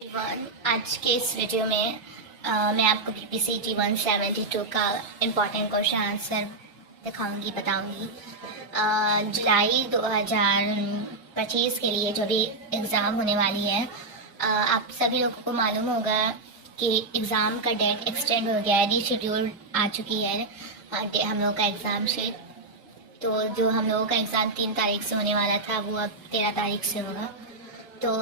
आज के इस वीडियो में मैं आपको BPCT 172 का इम्पोर्टेंट क्वेश्चन आंसर दिखाऊंगी बताऊंगी। जुलाई 2025 के लिए जो भी एग्ज़ाम होने वाली है, आप सभी लोगों को मालूम होगा कि एग्ज़ाम का डेट एक्सटेंड हो गया है, रीशेड्यूल आ चुकी है हम लोग का एग्ज़ाम शीट। तो जो हम लोगों का एग्ज़ाम 3 तारीख से होने वाला था वो अब 13 तारीख से होगा। तो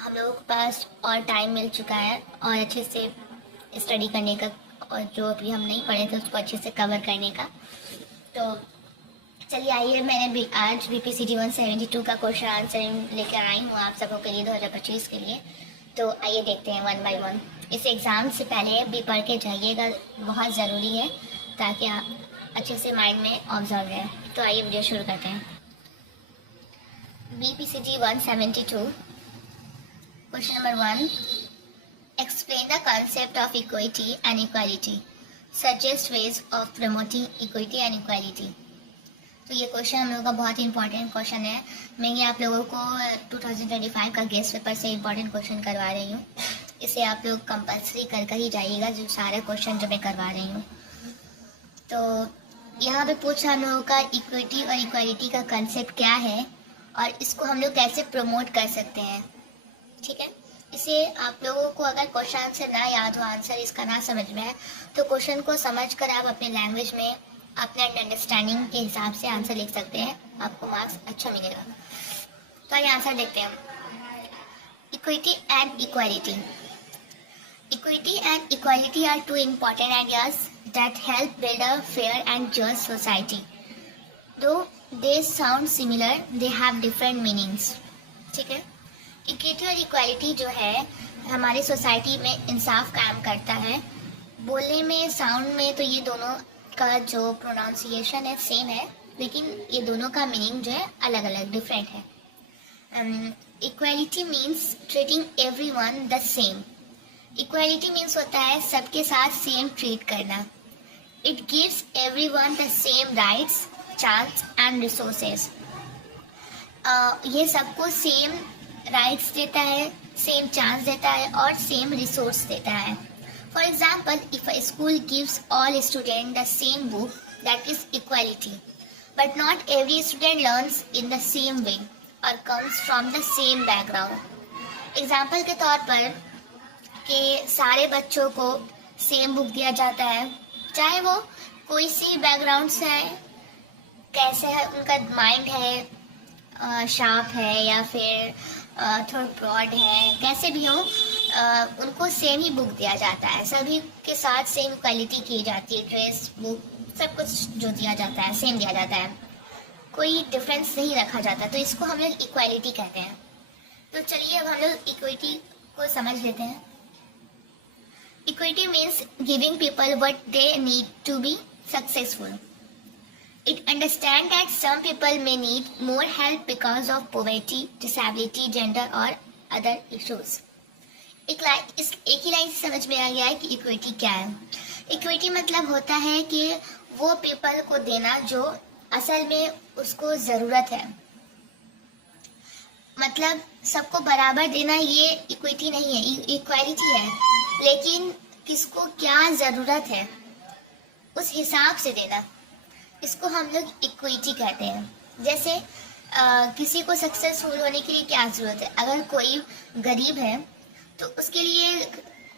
हम लोगों के पास और टाइम मिल चुका है और अच्छे से स्टडी करने का, और जो अभी हम नहीं पढ़े थे उसको अच्छे से कवर करने का। तो चलिए आइए, मैंने भी आज BPCT 172 का क्वेश्चन आंसर लेकर आई हूँ आप सबों के लिए 2025 के लिए। तो आइए देखते हैं वन बाय वन। इस एग्ज़ाम से पहले भी पढ़ के जाइएगा, बहुत ज़रूरी है ताकि आप अच्छे से माइंड में ऑब्जर्व रहे। तो आइए वीडियो शुरू करते हैं। BPCT 172 Question number 1. Explain the concept of equity and equality. Suggest ways of promoting equity and equality. तो ये क्वेश्चन हम लोगों का बहुत ही इंपॉर्टेंट क्वेश्चन है। मैं ये आप लोगों को 2025 का गेस्ट पेपर से इंपॉर्टेंट क्वेश्चन करवा रही हूँ। इसे आप लोग कंपलसरी कर ही जाइएगा, जो सारे क्वेश्चन जो मैं करवा रही हूँ। तो यहाँ पे पूछा हम लोगों का इक्विटी और इक्वालिटी का कंसेप्ट क्या है और इसको हम लोग कैसे प्रमोट कर सकते हैं। ठीक है, इसे आप लोगों को अगर क्वेश्चन आंसर ना याद हो, आंसर इसका ना समझ में है, तो क्वेश्चन को समझकर आप अपने लैंग्वेज में अपने अंडरस्टैंडिंग के हिसाब से आंसर लिख सकते हैं, आपको मार्क्स अच्छा मिलेगा। तो आइए आंसर देखते हैं। Equity and equality. Equity and equality are two important ideas that help build a fair and just society. Though they sound similar, they have different meanings. ठीक है, इक्विटी और इक्वालिटी जो है हमारी सोसाइटी में इंसाफ कायम करता है। बोलने में, साउंड में तो ये दोनों का जो प्रोनाउंसिएशन है सेम है, लेकिन ये दोनों का मीनिंग जो है अलग अलग डिफरेंट है। Equality means treating everyone the same. Equality means होता है सबके साथ सेम ट्रीट करना। It gives everyone the same rights, chance and resources. ये सबको सेम राइट्स देता है, सेम चांस देता है और सेम रिसोर्स देता है। For example, if a school gives all student the same book, that is equality, but not every student learns in the same way और comes from the same background. Example के तौर पर कि सारे बच्चों को सेम बुक दिया जाता है, चाहे वो कोई सी बैकग्राउंड से आए, कैसे है उनका माइंड है, शार्प है या फिर थोड़ा ब्रॉड है, कैसे भी हो, उनको सेम ही बुक दिया जाता है। सभी के साथ सेम क्वालिटी की जाती है, ड्रेस, बुक, सब कुछ जो दिया जाता है सेम दिया जाता है, कोई डिफरेंस नहीं रखा जाता। तो इसको हम लोग इक्वालिटी कहते हैं। तो चलिए अब हम लोग इक्विटी को समझ लेते हैं। Equity means giving people what they need to be successful. It understands that some people may need more help because of poverty, disability, gender or other issues. एक ही लाइन से समझ में आ गया है कि इक्विटी क्या है। इक्विटी मतलब होता है कि वो पीपल को देना जो असल में उसको ज़रूरत है। मतलब सबको बराबर देना ये इक्विटी नहीं है, इक्वालिटी है। लेकिन किसको क्या ज़रूरत है उस हिसाब से देना, इसको हम लोग इक्विटी कहते हैं। जैसे किसी को सक्सेसफुल होने के लिए क्या ज़रूरत है, अगर कोई गरीब है तो उसके लिए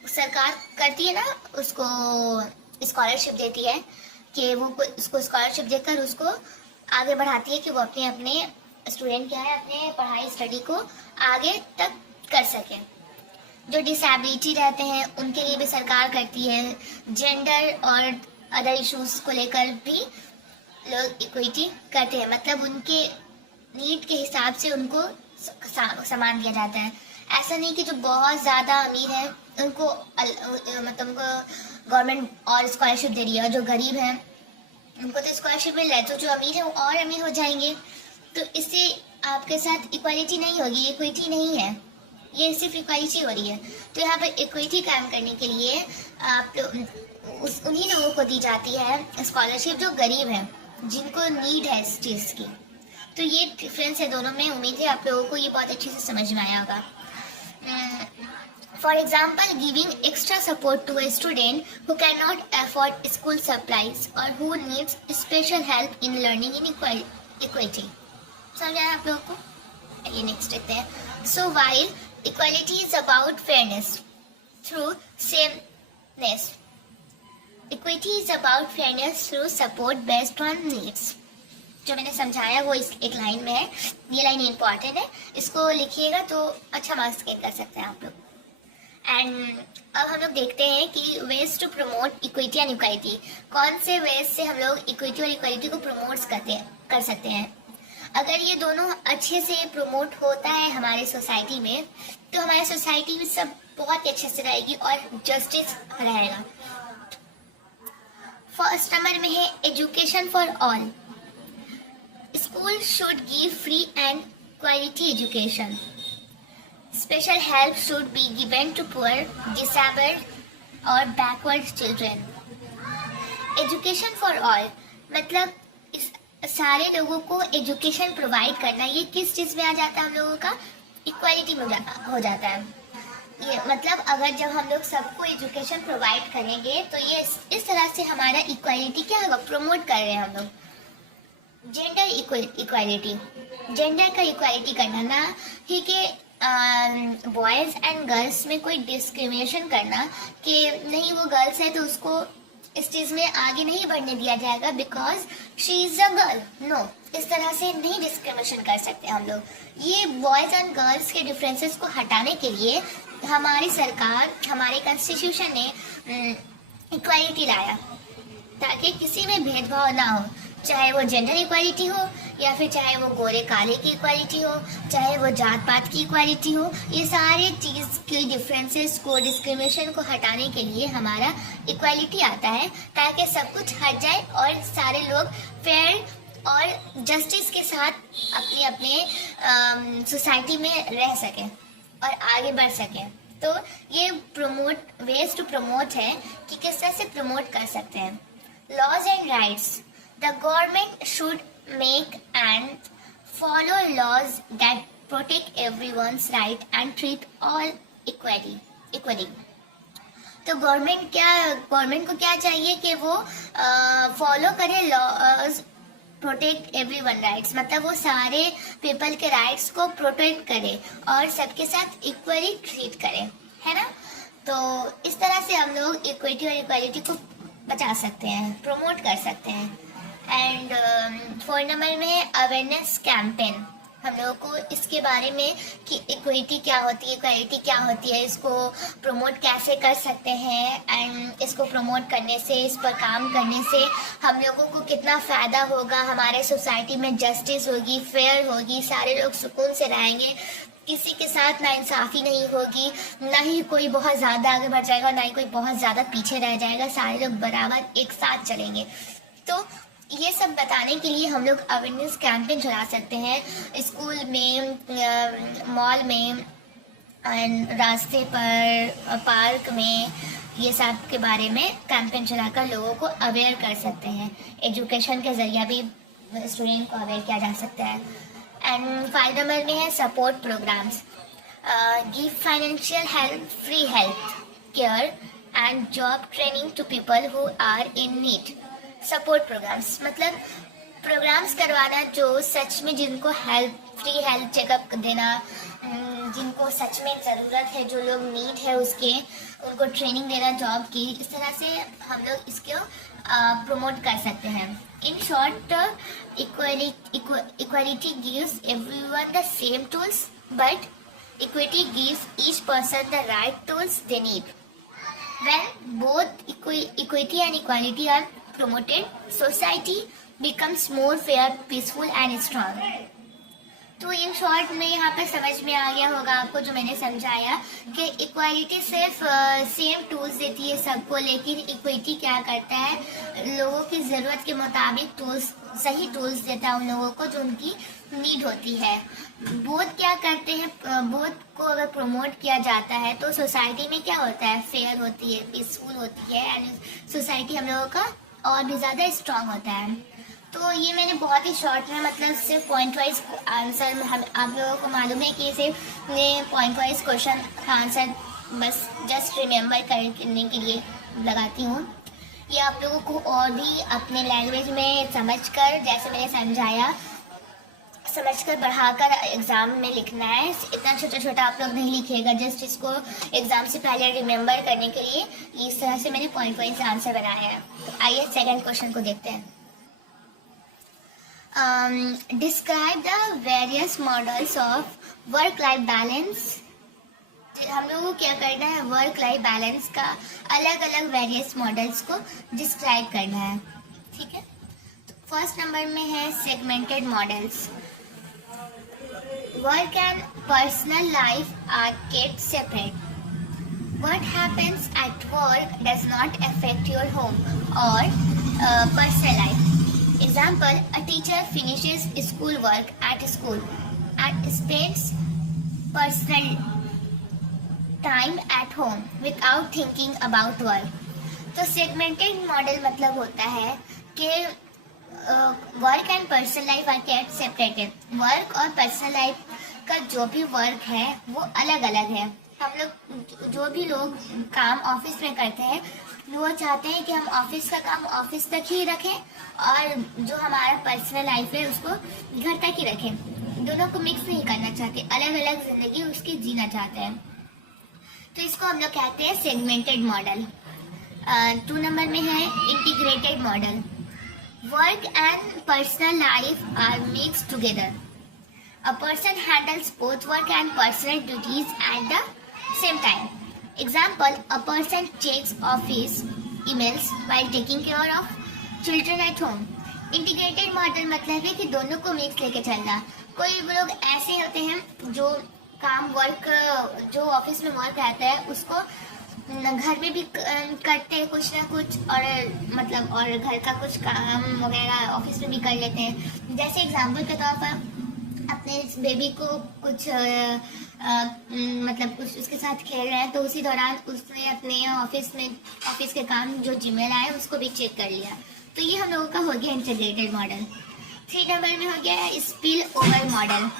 सरकार करती है ना, उसको स्कॉलरशिप देती है कि वो उसको स्कॉलरशिप देकर उसको आगे बढ़ाती है कि वो अपने अपने स्टूडेंट क्या है अपने पढ़ाई स्टडी को आगे तक कर सकें। जो डिसेबिलिटी रहते हैं उनके लिए भी सरकार करती है। जेंडर और अदर इश्यूज को लेकर भी लोग इक्विटी करते हैं, मतलब उनके नीड के हिसाब से उनको सामान दिया जाता है। ऐसा नहीं कि जो बहुत ज़्यादा अमीर है उनको मतलब उनको गवर्नमेंट और स्कॉलरशिप दे रही है, और जो गरीब हैं उनको तो स्कॉलरशिप मिल रहा है, तो जो अमीर है वो और अमीर हो जाएंगे। तो इससे आपके साथ इक्वालिटी नहीं होगी, इक्विटी नहीं है, ये सिर्फ इक्वालिटी हो रही है। तो यहाँ पर इक्विटी कायम करने के लिए आप उन्हीं लोगों को दी जाती है स्कॉलरशिप जो गरीब हैं, जिनको नीड है इस चीज़ की। तो ये डिफरेंस है दोनों में। उम्मीद है आप लोगों को ये बहुत अच्छे से समझ में आया होगा। For example, giving extra support to a student who cannot afford school supplies or who needs special help in learning inequality. समझ आया आप लोगों को? चलिए नेक्स्ट देखते हैं. So while equality is about fairness through sameness, equity is about fairness through support based on needs. जो मैंने समझाया वो इस एक लाइन में है. ये लाइन इंपॉर्टेंट है, इसको लिखिएगा तो अच्छा मार्क्स गेन कर सकते हैं आप लोग. एंड अब हम लोग देखते हैं कि ways to promote equity and equality. कौन से वेज से हम लोग इक्विटी और इक्वालिटी को प्रमोट कर सकते हैं. अगर ये दोनों अच्छे से प्रमोट होता है हमारे सोसाइटी में, तो हमारे सोसाइटी में सब बहुत अच्छे से रहेगी और जस्टिस रहेगा. फर्स्ट नंबर में है education for all. School should give free and quality education. Special help should be given to poor, disabled or backward children. Education for all मतलब इस सारे लोगों को एजुकेशन प्रोवाइड करना. ये किस चीज़ में आ जाता है हम लोगों का? इक्वालिटी में हो जाता है. ये मतलब अगर जब हम लोग सबको एजुकेशन प्रोवाइड करेंगे तो ये इस तरह से हमारा इक्वालिटी क्या होगा? प्रमोट कर रहे हैं हम लोग. जेंडर इक्वालिटी, जेंडर का इक्वालिटी करना, ना ही कि बॉयज़ एंड गर्ल्स में कोई डिस्क्रिमिनेशन करना कि नहीं वो गर्ल्स है तो उसको इस चीज़ में आगे नहीं बढ़ने दिया जाएगा because she is a girl. No, इस तरह से नहीं डिस्क्रिमिनेशन कर सकते हम लोग. ये बॉयज़ एंड गर्ल्स के डिफरेंसेस को हटाने के लिए हमारी सरकार, हमारे कॉन्स्टिट्यूशन ने इक्वालिटी लाया ताकि किसी में भेदभाव ना हो. चाहे वो जेंडर इक्वालिटी हो या फिर चाहे वो गोरे काले की इक्वालिटी हो, चाहे वो जात पात की इक्वालिटी हो, ये सारे चीज़ की डिफरेंसेस को, डिस्क्रिमिनेशन को हटाने के लिए हमारा इक्वालिटी आता है ताकि सब कुछ हट जाए और सारे लोग फेयर और जस्टिस के साथ अपने अपने सोसाइटी में रह सकें और आगे बढ़ सकें. तो ये वेज टू प्रमोट है कि किस तरह से प्रमोट कर सकते हैं. Laws and rights. The government should make and follow laws that protect everyone's right and treat all equally. तो गवर्नमेंट को क्या चाहिए कि वो फॉलो करे लॉज, प्रोटेक्ट एवरीवन राइट्स. मतलब वो सारे पीपल के राइट्स को प्रोटेक्ट करे और सबके साथ इक्वली ट्रीट करे, है ना. तो इस तरह से हम लोग इक्विटी और इक्वालिटी को बचा सकते हैं, प्रमोट कर सकते हैं. एंड 4 नंबर में अवेयरनेस कैंपेन. हम लोगों को इसके बारे में कि इक्विटी क्या होती है, इक्वालिटी क्या होती है, इसको प्रमोट कैसे कर सकते हैं एंड इसको प्रमोट करने से, इस पर काम करने से हम लोगों को कितना फ़ायदा होगा. हमारे सोसाइटी में जस्टिस होगी, फेयर होगी, सारे लोग सुकून से रहेंगे, किसी के साथ नाइंसाफ़ी नहीं होगी, ना ही कोई बहुत ज़्यादा आगे बढ़ जाएगा, ना ही कोई बहुत ज़्यादा पीछे रह जाएगा. सारे लोग बराबर एक साथ चलेंगे. तो ये सब बताने के लिए हम लोग अवेयरनेस कैंपेन चला सकते हैं स्कूल में, मॉल में, रास्ते पर, पार्क में. ये सब के बारे में कैंपेन चलाकर लोगों को अवेयर कर सकते हैं. एजुकेशन के ज़रिए भी स्टूडेंट को अवेयर किया जा सकता है. एंड 5 नंबर में है support programs. Give financial help, free health care and job training to people who are in need. Support programs मतलब प्रोग्राम्स करवाना जो सच में जिनको फ्री हेल्थ चेकअप देना, जिनको सच में ज़रूरत है, जो लोग नीड है उसके, उनको ट्रेनिंग देना जॉब की. इस तरह से हम लोग इसको प्रमोट कर सकते हैं. In short, equality gives everyone the same tools but equity gives each person the right tools they need. When both equity and equality are promoted, society becomes more fair, peaceful and strong. तो in short में यहाँ पे समझ में आ गया होगा आपको जो मैंने समझाया कि इक्वालिटी सिर्फ सेम टूल्स देती है सबको, लेकिन इक्विटी क्या करता है, लोगों की ज़रूरत के मुताबिक सही टूल्स देता है उन लोगों को जो उनकी नीड होती है. बोथ क्या करते हैं, बोथ को अगर प्रमोट किया जाता है तो सोसाइटी में क्या होता है, फेयर होती है, पीसफुल होती है एंड सोसाइटी हम लोगों का और भी ज़्यादा स्ट्रांग होता है. तो ये मैंने बहुत ही शॉर्ट में मतलब सिर्फ पॉइंट वाइज आंसर, हम आप लोगों को मालूम है कि सिर्फ पॉइंट वाइज क्वेश्चन का आंसर बस जस्ट रिमेम्बर करने के लिए लगाती हूँ। ये आप लोगों को और भी अपने लैंग्वेज में समझकर, जैसे मैंने समझाया, समझकर बढ़ाकर एग्ज़ाम में लिखना है। इतना छोटा छोटा आप लोग नहीं लिखिएगा, जस्ट इसको एग्ज़ाम से पहले रिमेम्बर करने के लिए इस तरह से मैंने पॉइंट पॉइंट से आंसर बनाया है। तो आइए सेकंड क्वेश्चन को देखते हैं। Describe the various models of work life balance. हम लोगों को क्या करना है, वर्क लाइफ बैलेंस का अलग अलग वेरियस मॉडल्स को डिस्क्राइब करना है, ठीक है। फर्स्ट नंबर में है segmented models. Work and personal life are kept separate. What happens at work does not affect your home or personal life. Example, a teacher finishes school work at school and spends personal time at home without thinking about work. तो segmented model मतलब होता है कि work and personal life are kept separated. Work और personal life का जो भी work है वो अलग अलग है। हम लोग जो भी लोग काम ऑफिस में करते हैं वो चाहते हैं कि हम ऑफिस का काम ऑफिस तक ही रखें और जो हमारा पर्सनल लाइफ है उसको घर तक ही रखें। दोनों को मिक्स नहीं करना चाहते, अलग अलग जिंदगी उसकी जीना चाहते हैं। तो इसको हम लोग कहते हैं सेगमेंटेड मॉडल। 2 नंबर में है integrated model. Work and personal life are mixed together. A person handles both work and personal duties at the same time. Example, a person checks office emails while taking care of children at home. Integrated model मतलब है कि दोनों को mix लेके चलना। कोई लोग ऐसे होते हैं जो काम वर्क, जो ऑफिस में वर्क रहता है उसको घर में भी करते हैं कुछ ना कुछ, और मतलब और घर का कुछ काम वगैरह ऑफिस में भी कर लेते हैं। जैसे एग्जांपल के तौर पर अपने बेबी को कुछ मतलब कुछ उसके साथ खेल रहे हैं तो उसी दौरान उसने अपने ऑफिस के काम जो जिम्मेदार है उसको भी चेक कर लिया। तो ये हम लोगों का हो गया इंटीग्रेटेड मॉडल। 3 नंबर में हो गया है spill over model.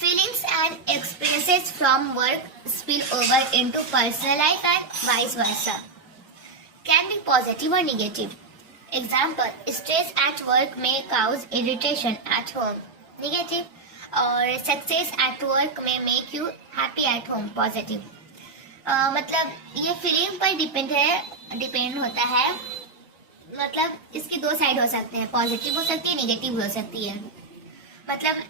Feelings and experiences from work spill over into personal life and vice versa. Can be positive or negative. Example, stress at work may cause irritation at home. Negative. और success at work may make you happy at home. Positive. मतलब ये feeling पर depend होता है। मतलब इसकी 2 side हो सकते हैं, पॉजिटिव हो सकती है, नेगेटिव हो सकती है। मतलब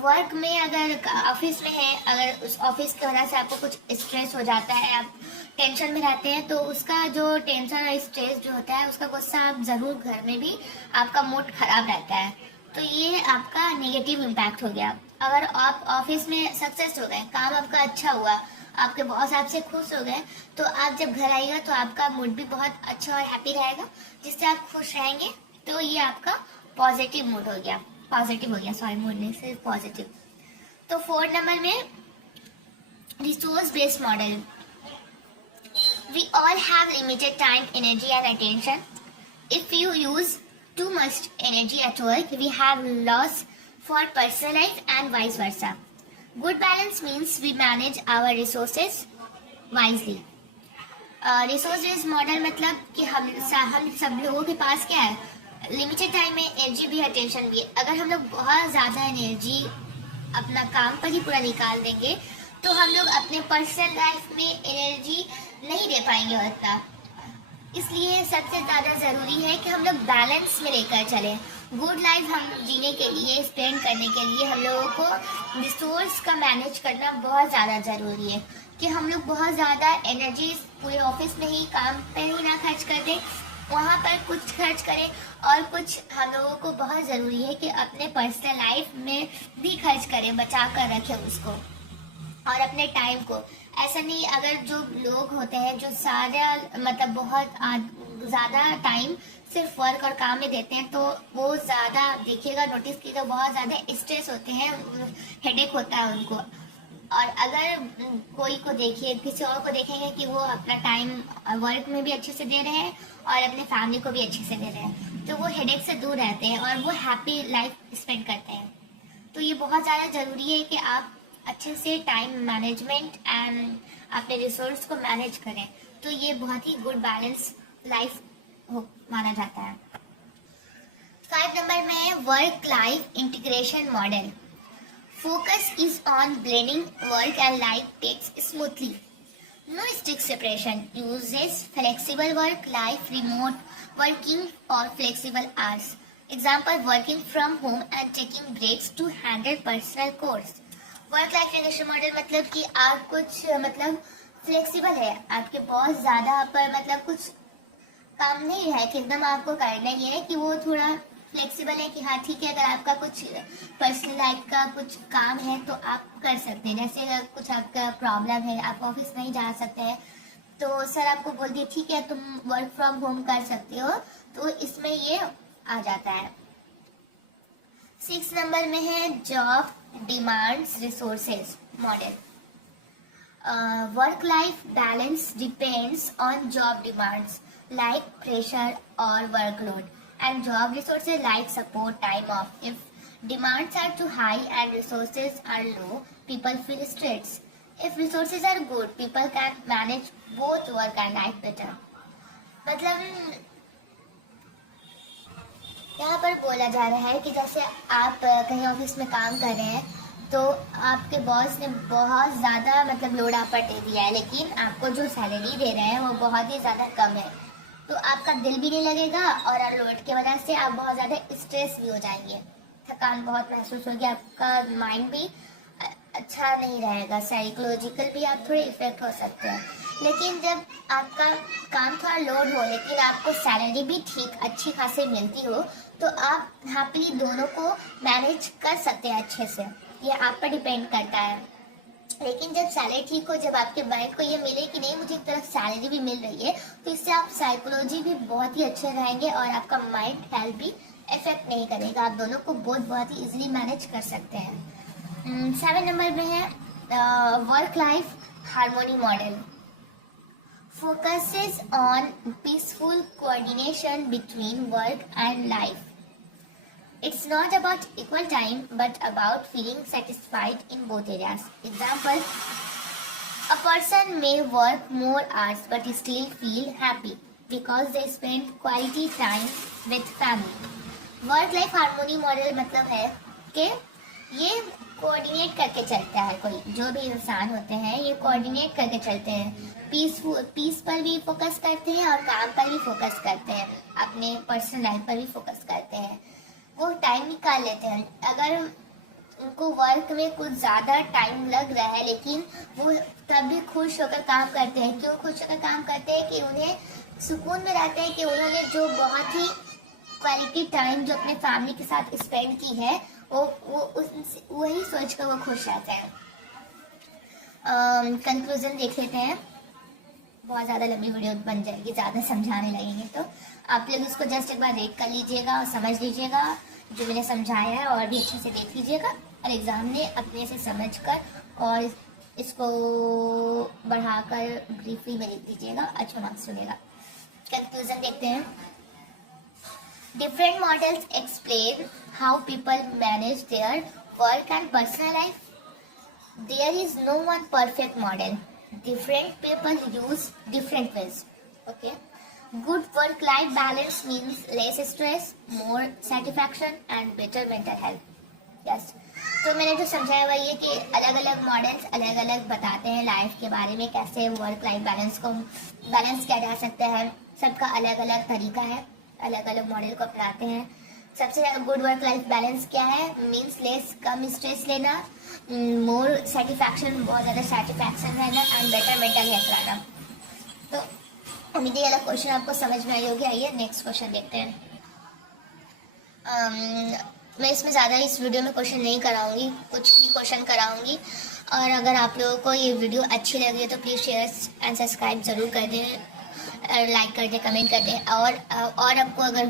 वर्क में अगर ऑफिस में है, अगर उस ऑफिस की वजह से आपको कुछ स्ट्रेस हो जाता है, आप टेंशन में रहते हैं, तो उसका जो टेंशन और स्ट्रेस जो होता है उसका गुस्सा आप ज़रूर घर में भी आपका मूड खराब रहता है। तो ये आपका नेगेटिव इम्पैक्ट हो गया। अगर आप ऑफिस में सक्सेस हो गए, काम आपका अच्छा हुआ, आपके बॉस आपसे खुश हो गए, तो आप जब घर आइएगा तो आपका मूड भी बहुत अच्छा और हैप्पी रहेगा, जिससे आप खुश रहेंगे। तो ये आपका पॉजिटिव मूड हो गया, सॉरी, मूड नहीं, सिर्फ पॉजिटिव। तो 4 नंबर में resource based model. We all have limited time, energy and attention. If you use too much energy at work, we have loss for personal life and vice versa. Good balance means we manage our resources wisely. Resource based model मतलब कि हम सब लोगों के पास क्या है, limited time में energy भी, अटेंशन भी। अगर हम लोग बहुत ज़्यादा एनर्जी अपना काम पर ही पूरा निकाल देंगे तो हम लोग अपने पर्सनल लाइफ में एनर्जी नहीं दे पाएंगे उतना। इसलिए सबसे ज़्यादा ज़रूरी है कि हम लोग बैलेंस में लेकर चलें। गुड लाइफ हम जीने के लिए, स्पेंड करने के लिए हम लोगों को रिसोर्स का मैनेज करना बहुत ज़्यादा ज़रूरी है कि हम लोग बहुत ज़्यादा एनर्जी पूरे ऑफिस में ही, काम पे ही ना खर्च कर दें, वहाँ पर कुछ खर्च करें। और कुछ हम लोगों को बहुत ज़रूरी है कि अपने पर्सनल लाइफ में भी खर्च करें, बचा कर रखें उसको और अपने टाइम को। ऐसा नहीं, अगर जो लोग होते हैं जो सारा मतलब बहुत ज़्यादा टाइम सिर्फ वर्क और काम में देते हैं, तो वो ज़्यादा देखिएगा, नोटिस कीजिएगा, बहुत ज़्यादा स्ट्रेस होते हैं, हेडेक होता है उनको। और अगर कोई को देखिए, किसी और को देखेंगे कि वो अपना टाइम वर्क में भी अच्छे से दे रहे हैं और अपने फैमिली को भी अच्छे से दे रहे हैं, तो वो हेडेक से दूर रहते हैं और वो हैप्पी लाइफ स्पेंड करते हैं। तो ये बहुत ज़्यादा ज़रूरी है कि आप अच्छे से टाइम मैनेजमेंट एंड अपने रिसोर्स को मैनेज करें, तो ये बहुत ही गुड बैलेंस लाइफ माना जाता है। 5 नंबर में है work life integration model. Focus is on blending work and life tasks smoothly. No strict separation. Uses flexible work life, remote working or flexible hours. Example, working from home and taking breaks to handle personal chores. Work life integration model मतलब कि आप कुछ मतलब flexible है, आपके बहुत ज़्यादा पर मतलब कुछ काम नहीं है कि एकदम आपको करना ही है, कि वो थोड़ा फ्लेक्सिबल है कि हाँ ठीक है, अगर आपका कुछ पर्सनल लाइफ का कुछ काम है तो आप कर सकते हैं। जैसे अगर कुछ आपका प्रॉब्लम है, आप ऑफिस नहीं जा सकते हैं, तो सर आपको बोल दिए ठीक है तुम वर्क फ्रॉम होम कर सकते हो, तो इसमें ये आ जाता है। 6 नंबर में है job demands resources model. Work life balance depends on job demands like pressure or workload and job resources like support, time off. If demands are too high and resources are low, people feel stressed. If resources are good, people can manage both work and life better. मतलब यहाँ पर बोला जा रहा है कि जैसे आप कहीं ऑफिस में काम कर रहे हैं, तो आपके बॉस ने बहुत ज़्यादा मतलब लोड आप पर दे दिया है, लेकिन आपको जो सैलरी दे रहे हैं वो बहुत ही ज़्यादा कम है, तो आपका दिल भी नहीं लगेगा और लोड की वजह से आप बहुत ज़्यादा स्ट्रेस भी हो जाएंगे, थकान बहुत महसूस होगी, आपका माइंड भी अच्छा नहीं रहेगा, साइकोलॉजिकल भी आप थोड़े इफेक्ट हो सकते हैं। लेकिन जब आपका काम थोड़ा लोड हो लेकिन आपको सैलरी भी ठीक अच्छी खासी मिलती हो, तो आप हैप्पीली दोनों को मैनेज कर सकते हैं अच्छे से, ये आप पर डिपेंड करता है। लेकिन जब सैलरी ठीक हो, जब आपके माइंड को ये मिले कि नहीं मुझे एक तरफ सैलरी भी मिल रही है, तो इससे आप साइकोलॉजी भी बहुत ही अच्छे रहेंगे और आपका माइंड हेल्थ भी इफेक्ट नहीं करेगा, आप दोनों को बहुत ही इजीली मैनेज कर सकते हैं। 7 नंबर में है work life harmony model. Focuses on peaceful coordination between work and life. It's not about equal time, but about feeling satisfied in both areas. Example, a person may work more hours but still feel happy because they spend quality time with family. Work life harmony model मतलब है कि ये coordinate करके चलता है, कोई जो भी इंसान होते हैं ये कोऑर्डिनेट करके चलते हैं, पीस पर भी फोकस करते हैं और काम पर भी फोकस करते हैं, अपने पर्सनल लाइफ पर भी फोकस करते हैं, वो टाइम निकाल लेते हैं। अगर उनको वर्क में कुछ ज़्यादा टाइम लग रहा है लेकिन वो तब भी खुश होकर काम करते हैं, क्यों खुश होकर काम करते हैं कि उन्हें सुकून में रहते हैं कि उन्होंने जो बहुत ही क्वालिटी टाइम जो अपने फैमिली के साथ स्पेंड की है वो वही सोच कर वो खुश रहते हैं। कंक्लूजन देख लेते हैं, बहुत ज़्यादा लंबी वीडियो बन जाएगी, ज़्यादा समझाने लगेंगे, तो आप लोग इसको जस्ट एक बार रीड कर लीजिएगा और समझ लीजिएगा जो मैंने समझाया है, और भी अच्छे से देख लीजिएगा और एग्ज़ाम में अपने से समझ कर और इसको बढ़ाकर ब्रीफली में लिख लीजिएगा, अच्छा मार्क्स मिलेगा। कंक्लूजन देखते हैं। Different models explain how people manage their work and personal life. There is no one perfect model, different people use different ways. Okay, good work life balance means less stress, more satisfaction and better mental health. Yes, तो मैंने जो समझाया वही है कि अलग अलग models अलग अलग बताते हैं लाइफ के बारे में, कैसे वर्क लाइफ बैलेंस को बैलेंस किया जा सकता है, सबका अलग अलग तरीका है, अलग अलग मॉडल को अपनाते हैं। सबसे गुड वर्क लाइफ बैलेंस क्या है, मीन्स लेस कम स्ट्रेस लेना, मोर सेटिस्फैक्शन बहुत ज़्यादा सेटिस्फैक्शन रहना एंड बेटर मेंटल हेल्थ रहना। तो उम्मीद है ये वाला क्वेश्चन आपको समझ में आई होगी। आइए नेक्स्ट क्वेश्चन देखते हैं। मैं इसमें ज़्यादा इस वीडियो में क्वेश्चन नहीं कराऊंगी, कुछ भी क्वेश्चन कराऊंगी, और अगर आप लोगों को ये वीडियो अच्छी लगी है तो प्लीज़ शेयर एंड सब्सक्राइब ज़रूर कर दें, लाइक कर दें, कमेंट कर दें, और आपको अगर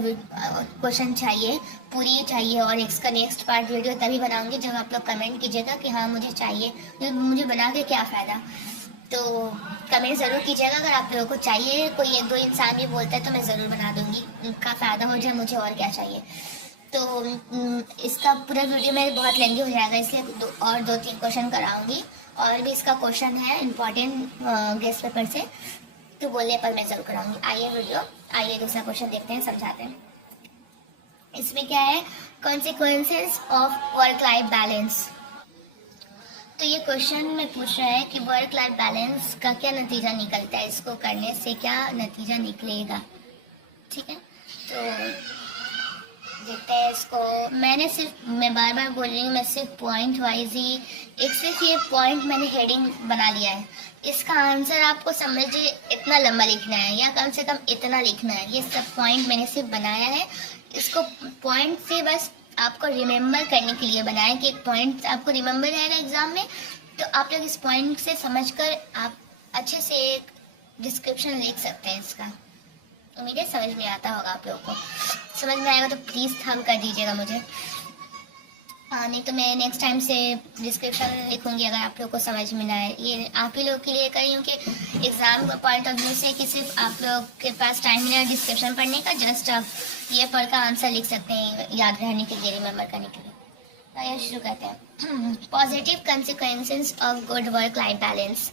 क्वेश्चन चाहिए पूरी चाहिए और इसका नेक्स्ट पार्ट वीडियो तभी बनाऊंगी जब आप लोग कमेंट कीजिएगा कि हाँ मुझे चाहिए, मुझे बना के क्या फ़ायदा, तो कमेंट ज़रूर कीजिएगा। अगर आप लोगों को चाहिए, कोई 1-2 इंसान भी बोलता है तो मैं ज़रूर बना दूँगी, उनका फ़ायदा हो जाए, मुझे और क्या चाहिए। तो इसका पूरा वीडियो मेरे बहुत लेंदी हो जाएगा, इसलिए दो तीन क्वेश्चन कराऊंगी। और भी इसका क्वेश्चन है इम्पॉर्टेंट गेस्ट पेपर से, तो बोलने पर मैं जरूर कराऊंगी। आइए दूसरा क्वेश्चन देखते हैं, समझाते हैं। इसमें क्या है, consequences of work life balance. तो ये क्वेश्चन में पूछ रहा है कि वर्क लाइफ बैलेंस का क्या नतीजा निकलता है, इसको करने से क्या नतीजा निकलेगा। ठीक है, तो देखते हैं इसको। मैं बार बार बोल रही हूँ, मैं सिर्फ पॉइंट वाइज ही सिर्फ ये पॉइंट मैंने हेडिंग बना लिया है। इसका आंसर आपको समझिए इतना लंबा लिखना है या कम से कम इतना लिखना है। ये सब पॉइंट मैंने सिर्फ बनाया है, इसको पॉइंट से बस आपको रिमेम्बर करने के लिए बनाया कि एक पॉइंट आपको रिमेम्बर रहेगा एग्जाम में, तो आप लोग इस पॉइंट से समझकर आप अच्छे से एक डिस्क्रिप्शन लिख सकते हैं इसका। उम्मीद है समझ में आता होगा आप लोगों को। समझ में आएगा तो प्लीज़ थंब कर दीजिएगा मुझे। नहीं तो मैं नेक्स्ट टाइम से डिस्क्रिप्शन लिखूंगी अगर आप लोग को समझ में ना आए। ये आप ही लोग के लिए कर रही हूँ कि एग्ज़ाम पॉइंट ऑफ व्यू से कि सिर्फ आप लोग के पास टाइम मिला डिस्क्रिप्शन पढ़ने का, जस्ट आप ये पढ़ का आंसर लिख सकते हैं याद रहने के लिए, रिमेम्बर करने के लिए। आइए शुरू करते हैं। Positive consequences of good work life balance.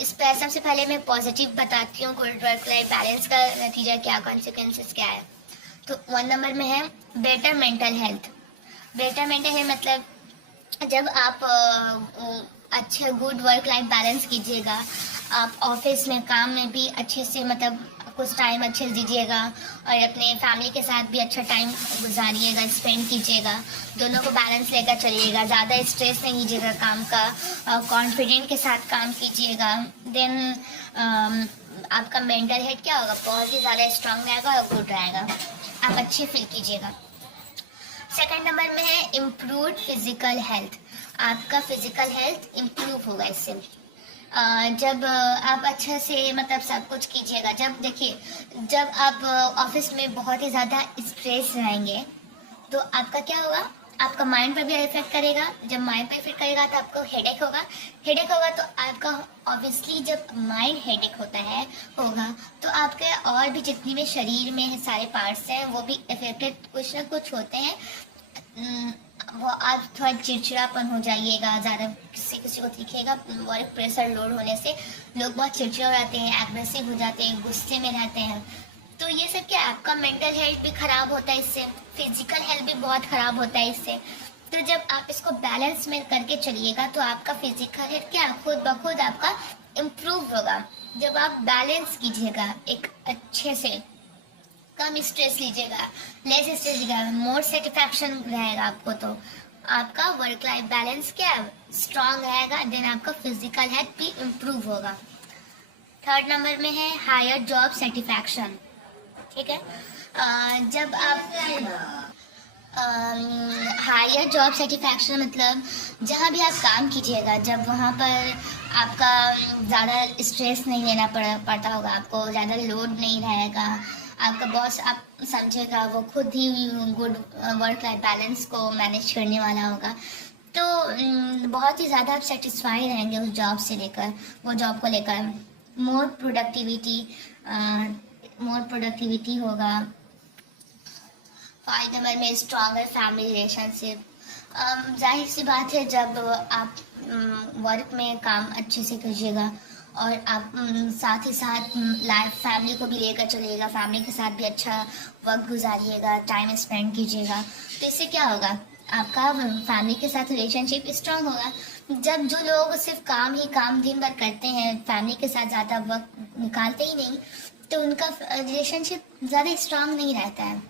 इस पर सबसे पहले मैं पॉजिटिव बताती हूँ गुड वर्क लाइफ बैलेंस का नतीजा क्या, कॉन्सिक्वेंसेस क्या है। तो 1 नंबर में है better mental health. Better mental health मतलब जब आप अच्छे गुड वर्क लाइफ बैलेंस कीजिएगा, आप ऑफिस में काम में भी अच्छे से मतलब कुछ टाइम अच्छे से दीजिएगा और अपने फैमिली के साथ भी अच्छा टाइम गुजारिएगा, स्पेंड कीजिएगा, दोनों को बैलेंस लेकर चलिएगा, ज़्यादा स्ट्रेस नहीं लीजिएगा काम का, कॉन्फिडेंट के साथ काम कीजिएगा। देन आपका मेंटल हेल्थ क्या होगा, बहुत ही ज़्यादा स्ट्रांग रहेगा और गुड रहेगा, आप अच्छे फील कीजिएगा। सेकंड नंबर में है इम्प्रूव्ड फिजिकल हेल्थ। आपका फिजिकल हेल्थ इम्प्रूव होगा इससे। जब आप अच्छा से मतलब सब कुछ कीजिएगा, जब देखिए जब आप ऑफिस में बहुत ही ज़्यादा स्ट्रेस रहेंगे तो आपका क्या होगा, आपका माइंड पर भी इफेक्ट करेगा। जब माइंड पर इफेक्ट करेगा तो आपको हेडेक होगा तो आपका ऑब्वियसली जब माइंड हेडेक होगा तो आपके और भी जितनी भी शरीर में सारे पार्ट्स हैं वो भी इफेक्टेड कुछ ना कुछ होते हैं। वो आप थोड़ा चिड़चिड़ापन हो जाइएगा, ज़्यादा किसी को दिखेगा। वर्क प्रेशर लोड होने से लोग बहुत चिड़चिड़ा हो जाते हैं, एग्रेसिव हो जाते हैं, गुस्से में रहते हैं। तो ये सब क्या, आपका मेंटल हेल्थ भी ख़राब होता है इससे, फिजिकल हेल्थ भी बहुत ख़राब होता है इससे। तो जब आप इसको बैलेंस में करके चलिएगा तो आपका फिजिकल हेल्थ क्या खुद ब खुद आपका इम्प्रूव होगा। जब आप बैलेंस कीजिएगा एक अच्छे से, कम स्ट्रेस लीजिएगा, लेस स्ट्रेस लीजिएगा, मोर सेटिस्फैक्शन रहेगा आपको, तो आपका वर्क लाइफ बैलेंस क्या स्ट्रांग रहेगा। देन आपका फिजिकल हेल्थ भी इम्प्रूव होगा। थर्ड नंबर में है हायर जॉब सेटिस्फैक्शन। ठीक है, जब आप हायर जॉब सेटिस्फैक्शन मतलब जहाँ भी आप काम कीजिएगा, जब वहाँ पर आपका ज़्यादा स्ट्रेस नहीं लेना पड़ता होगा, आपको ज़्यादा लोड नहीं रहेगा, आपका बॉस आप समझेगा वो खुद ही गुड वर्क लाइफ बैलेंस को मैनेज करने वाला होगा, तो बहुत ही ज़्यादा आप सेटिस्फाई रहेंगे उस जॉब से लेकर, वो जॉब को लेकर। मोर प्रोडक्टिविटी होगा। 5 नंबर में स्ट्रॉन्गर फैमिली रिलेशनशिप। जाहिर सी बात है, जब आप वर्क में काम अच्छे से कीजिएगा और आप साथ ही साथ लाइफ फैमिली को भी लेकर चलिएगा, फैमिली के साथ भी अच्छा वक्त गुजारिएगा, टाइम स्पेंड कीजिएगा, तो इससे क्या होगा, आपका फैमिली के साथ रिलेशनशिप स्ट्रांग होगा। जब जो लोग सिर्फ काम ही काम दिन भर करते हैं, फैमिली के साथ ज़्यादा वक्त निकालते ही नहीं, तो उनका रिलेशनशिप ज़्यादा स्ट्रांग नहीं रहता है।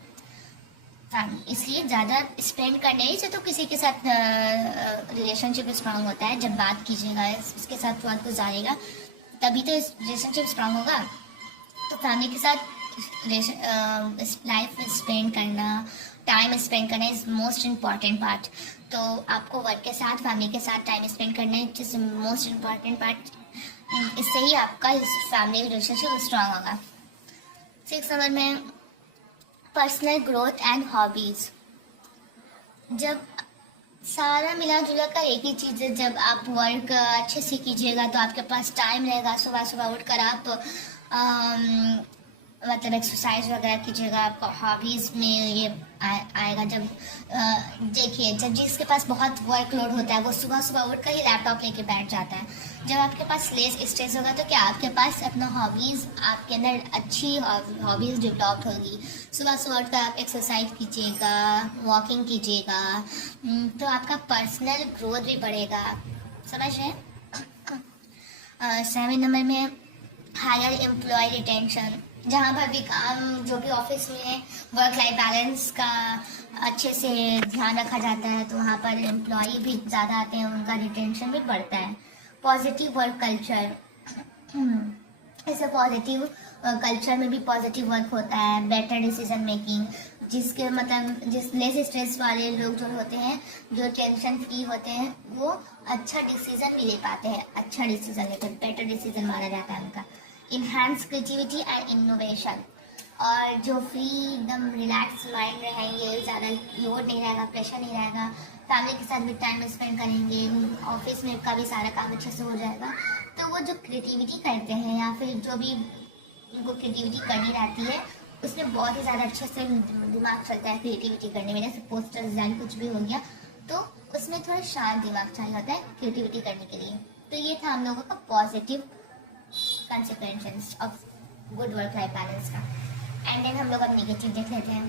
इसलिए ज़्यादा स्पेंड करने से तो किसी के साथ रिलेशनशिप स्ट्रांग होता है। जब बात कीजिएगा, उसके साथ वक्त गुजारेगा, तभी तो रिलेशनशिप स्ट्रांग होगा। तो फैमिली के साथ लाइफ स्पेंड करना, टाइम स्पेंड करना इज़ मोस्ट इम्पॉर्टेंट पार्ट। तो आपको वर्क के साथ फैमिली के साथ टाइम स्पेंड करना इज मोस्ट इम्पॉर्टेंट पार्ट। इससे ही आपका फैमिली रिलेशनशिप स्ट्रांग होगा। 6 नंबर में पर्सनल ग्रोथ एंड हॉबीज़। जब सारा मिला जुला कर एक ही चीज़ है, जब आप वर्क अच्छे से कीजिएगा तो आपके पास टाइम रहेगा, सुबह सुबह उठकर आप मतलब एक्सरसाइज वगैरह कीजिएगा। आपका हॉबीज़ में ये आएगा। जब देखिए, जब जिसके पास बहुत वर्कलोड होता है वो सुबह सुबह उठ कर ही लैपटॉप लेके बैठ जाता है। जब आपके पास लेस स्ट्रेस होगा तो क्या आपके पास अपना हॉबीज़, आपके अंदर अच्छी हॉबीज़ डेवलप होगी। सुबह सुबह उठकर आप एक्सरसाइज कीजिएगा, वॉकिंग कीजिएगा, तो आपका पर्सनल ग्रोथ भी बढ़ेगा। समझ रहे हैं? 7 नंबर में हायर एम्प्लॉय रिटेंशन। जहाँ पर भी काम, जो भी ऑफिस में वर्क लाइफ बैलेंस का अच्छे से ध्यान रखा जाता है तो वहाँ पर एम्प्लॉय भी ज़्यादा आते हैं, उनका रिटेंशन भी बढ़ता है। पॉजिटिव वर्क कल्चर, ऐसे पॉजिटिव कल्चर में भी पॉजिटिव वर्क होता है। बेटर डिसीजन मेकिंग, जिसके मतलब जिस लेस स्ट्रेस वाले लोग जो होते हैं, जो टेंशन फ्री होते हैं, वो अच्छा डिसीजन भी ले पाते हैं, अच्छा डिसीजन लेते हैं, बेटर डिसीजन माना जाता है उनका। इन्हांस क्रिएटिविटी एंड इनोवेशन, और जो फ्री एकदम रिलैक्स माइंड रहेंगे, ज़्यादा लोड नहीं रहेगा, प्रेशर नहीं रहेगा, फैमिली के साथ भी टाइम स्पेंड करेंगे, ऑफिस में का भी सारा काम अच्छे से हो जाएगा, तो वो जो क्रिएटिविटी करते हैं या फिर जो भी उनको क्रिएटिविटी करनी रहती है उसमें बहुत ही ज़्यादा अच्छे से दिमाग चलता है क्रिएटिविटी करने में। जैसे पोस्टर डिज़ाइन कुछ भी हो गया तो उसमें थोड़ा शांत दिमाग चाहिए होता है क्रिएटिविटी करने के लिए। तो ये था हम लोगों का positive consequences of good work life balance का। एंड देन हम लोग अब नेगेटिव देख लेते हैं।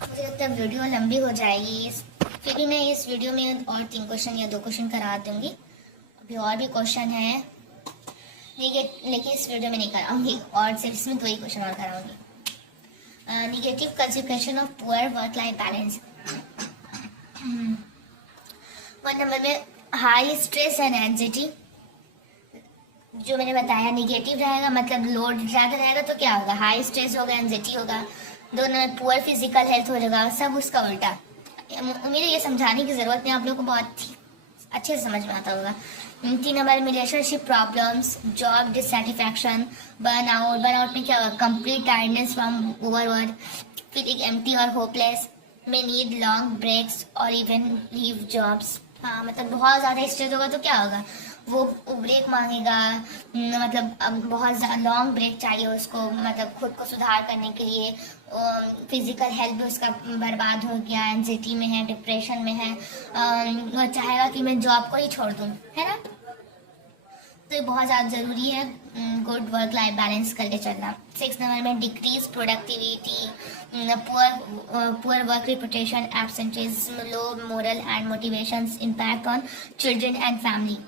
मुझे लगता है वीडियो लंबी हो जाएगी, फिर भी मैं इस वीडियो में और 3 क्वेश्चन या 2 क्वेश्चन करा दूंगी। अभी और भी क्वेश्चन है लेकिन इस वीडियो में नहीं कराऊंगी, और सिर्फ इसमें 2 ही क्वेश्चन और कराऊंगी। Negative consequence of poor work life balance. 1 number में हाई स्ट्रेस एंड एंजाइटी। जो मैंने बताया नेगेटिव रहेगा, मतलब लोड ज़्यादा रहेगा तो क्या होगा, हाई स्ट्रेस होगा, एंजाइटी होगा। 2 नंबर पुअर फिजिकल हेल्थ हो जाएगा, सब उसका उल्टा। उम्मीद है ये समझाने की ज़रूरत नहीं, आप लोगों को बहुत अच्छे से समझ में आता होगा। 3 नंबर में relationship problems, job dissatisfaction, burnout में क्या होगा, complete tiredness from overwork, feeling empty और होपलेस, में नीड लॉन्ग ब्रेक्स और इवन लीव जॉब्स। हाँ, मतलब बहुत ज़्यादा स्ट्रेस होगा तो क्या होगा, वो ब्रेक मांगेगा, मतलब अब बहुत लॉन्ग ब्रेक चाहिए उसको, मतलब खुद को सुधार करने के लिए। फिजिकल हेल्थ भी उसका बर्बाद हो गया, एंजाइटी में है, डिप्रेशन में है, वो चाहेगा कि मैं जॉब को ही छोड़ दूँ, है ना। तो ये बहुत ज़्यादा ज़रूरी है गुड वर्क लाइफ बैलेंस करके चलना। 6 नंबर में decrease productivity, poor work reputation, absenteeism, low moral and motivations, impact on children and family.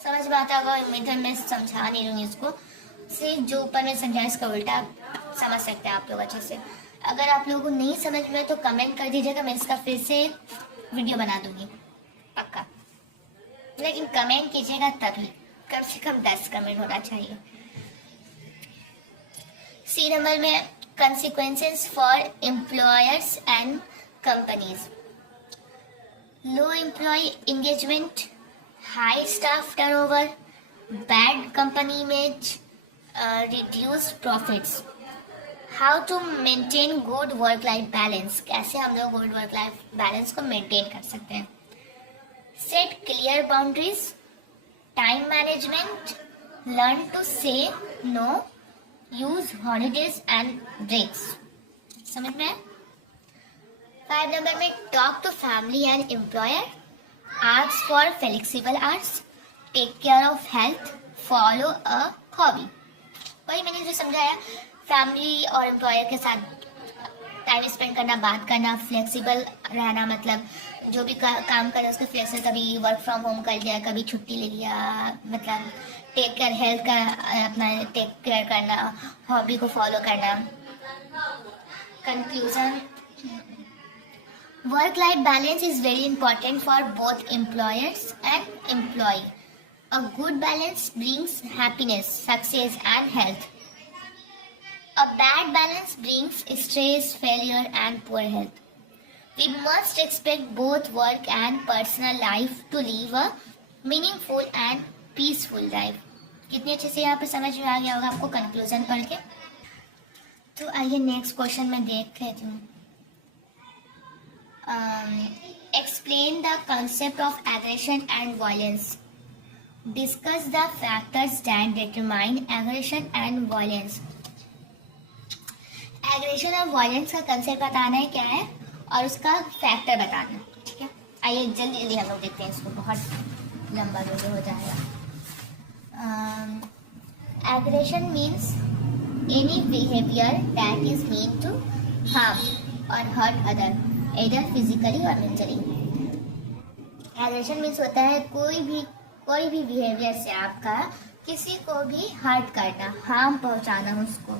समझ में आता होगा, उम्मीद है मैं समझा नहीं रही हूँ इसको, सिर्फ जो ऊपर में समझा इसका उल्टा समझ सकते हैं आप लोग अच्छे से। अगर आप लोगों को नहीं समझ में तो कमेंट कर दीजिएगा, मैं इसका फिर से वीडियो बना दूंगी पक्का, लेकिन कमेंट कीजिएगा तभी, कम से कम 10 कमेंट होना चाहिए। सी नंबर में consequences for employers and companies. Low employee engagement, high staff turnover, bad company image, reduced profits. How to maintain good work-life balance? कैसे हम लोग good work-life balance को maintain कर सकते हैं? Set clear boundaries, time management, learn to say no, use holidays and breaks. समझ में? 5 number में talk to family and employer. Ask for flexible hours, take care of health, follow a hobby. वही मैंने जो समझाया, फैमिली और employer के साथ टाइम स्पेंड करना, बात करना, फ्लेक्सिबल रहना, मतलब जो भी काम करे उसको फ्लेक्सिबल, कभी वर्क फ्रॉम होम कर लिया, कभी छुट्टी ले लिया, मतलब टेक केयर हेल्थ का, अपना टेक केयर करना, हॉबी को फॉलो करना। Conclusion, work-life balance is very important for both employers and employee. A good balance brings happiness, success and health. A bad balance brings stress, failure and poor health. We must expect both work and personal life to live a meaningful and peaceful life. कितनी अच्छे से यहाँ पे समझ में आ गया होगा आपको कंक्लूजन पढ़ के। तो आइए नेक्स्ट क्वेश्चन में देख लेती हूँ। Explain the concept of aggression and violence. Discuss the factors that determine aggression and violence. Aggression और वायलेंस का कंसेप्ट बताना है क्या है और उसका फैक्टर बताना है, ठीक है। आइए जल्दी जल्दी हम लोग देखते हैं इसको, बहुत लंबा वीडियो हो जाएगा। Aggression means any behaviour that is mean to harm और हर्ट अदर, either फिजिकली और मेंटली। एग्रेशन मीन्स होता है कोई भी बिहेवियर से आपका किसी को भी हर्ट करना, हार्म पहुंचाना उसको,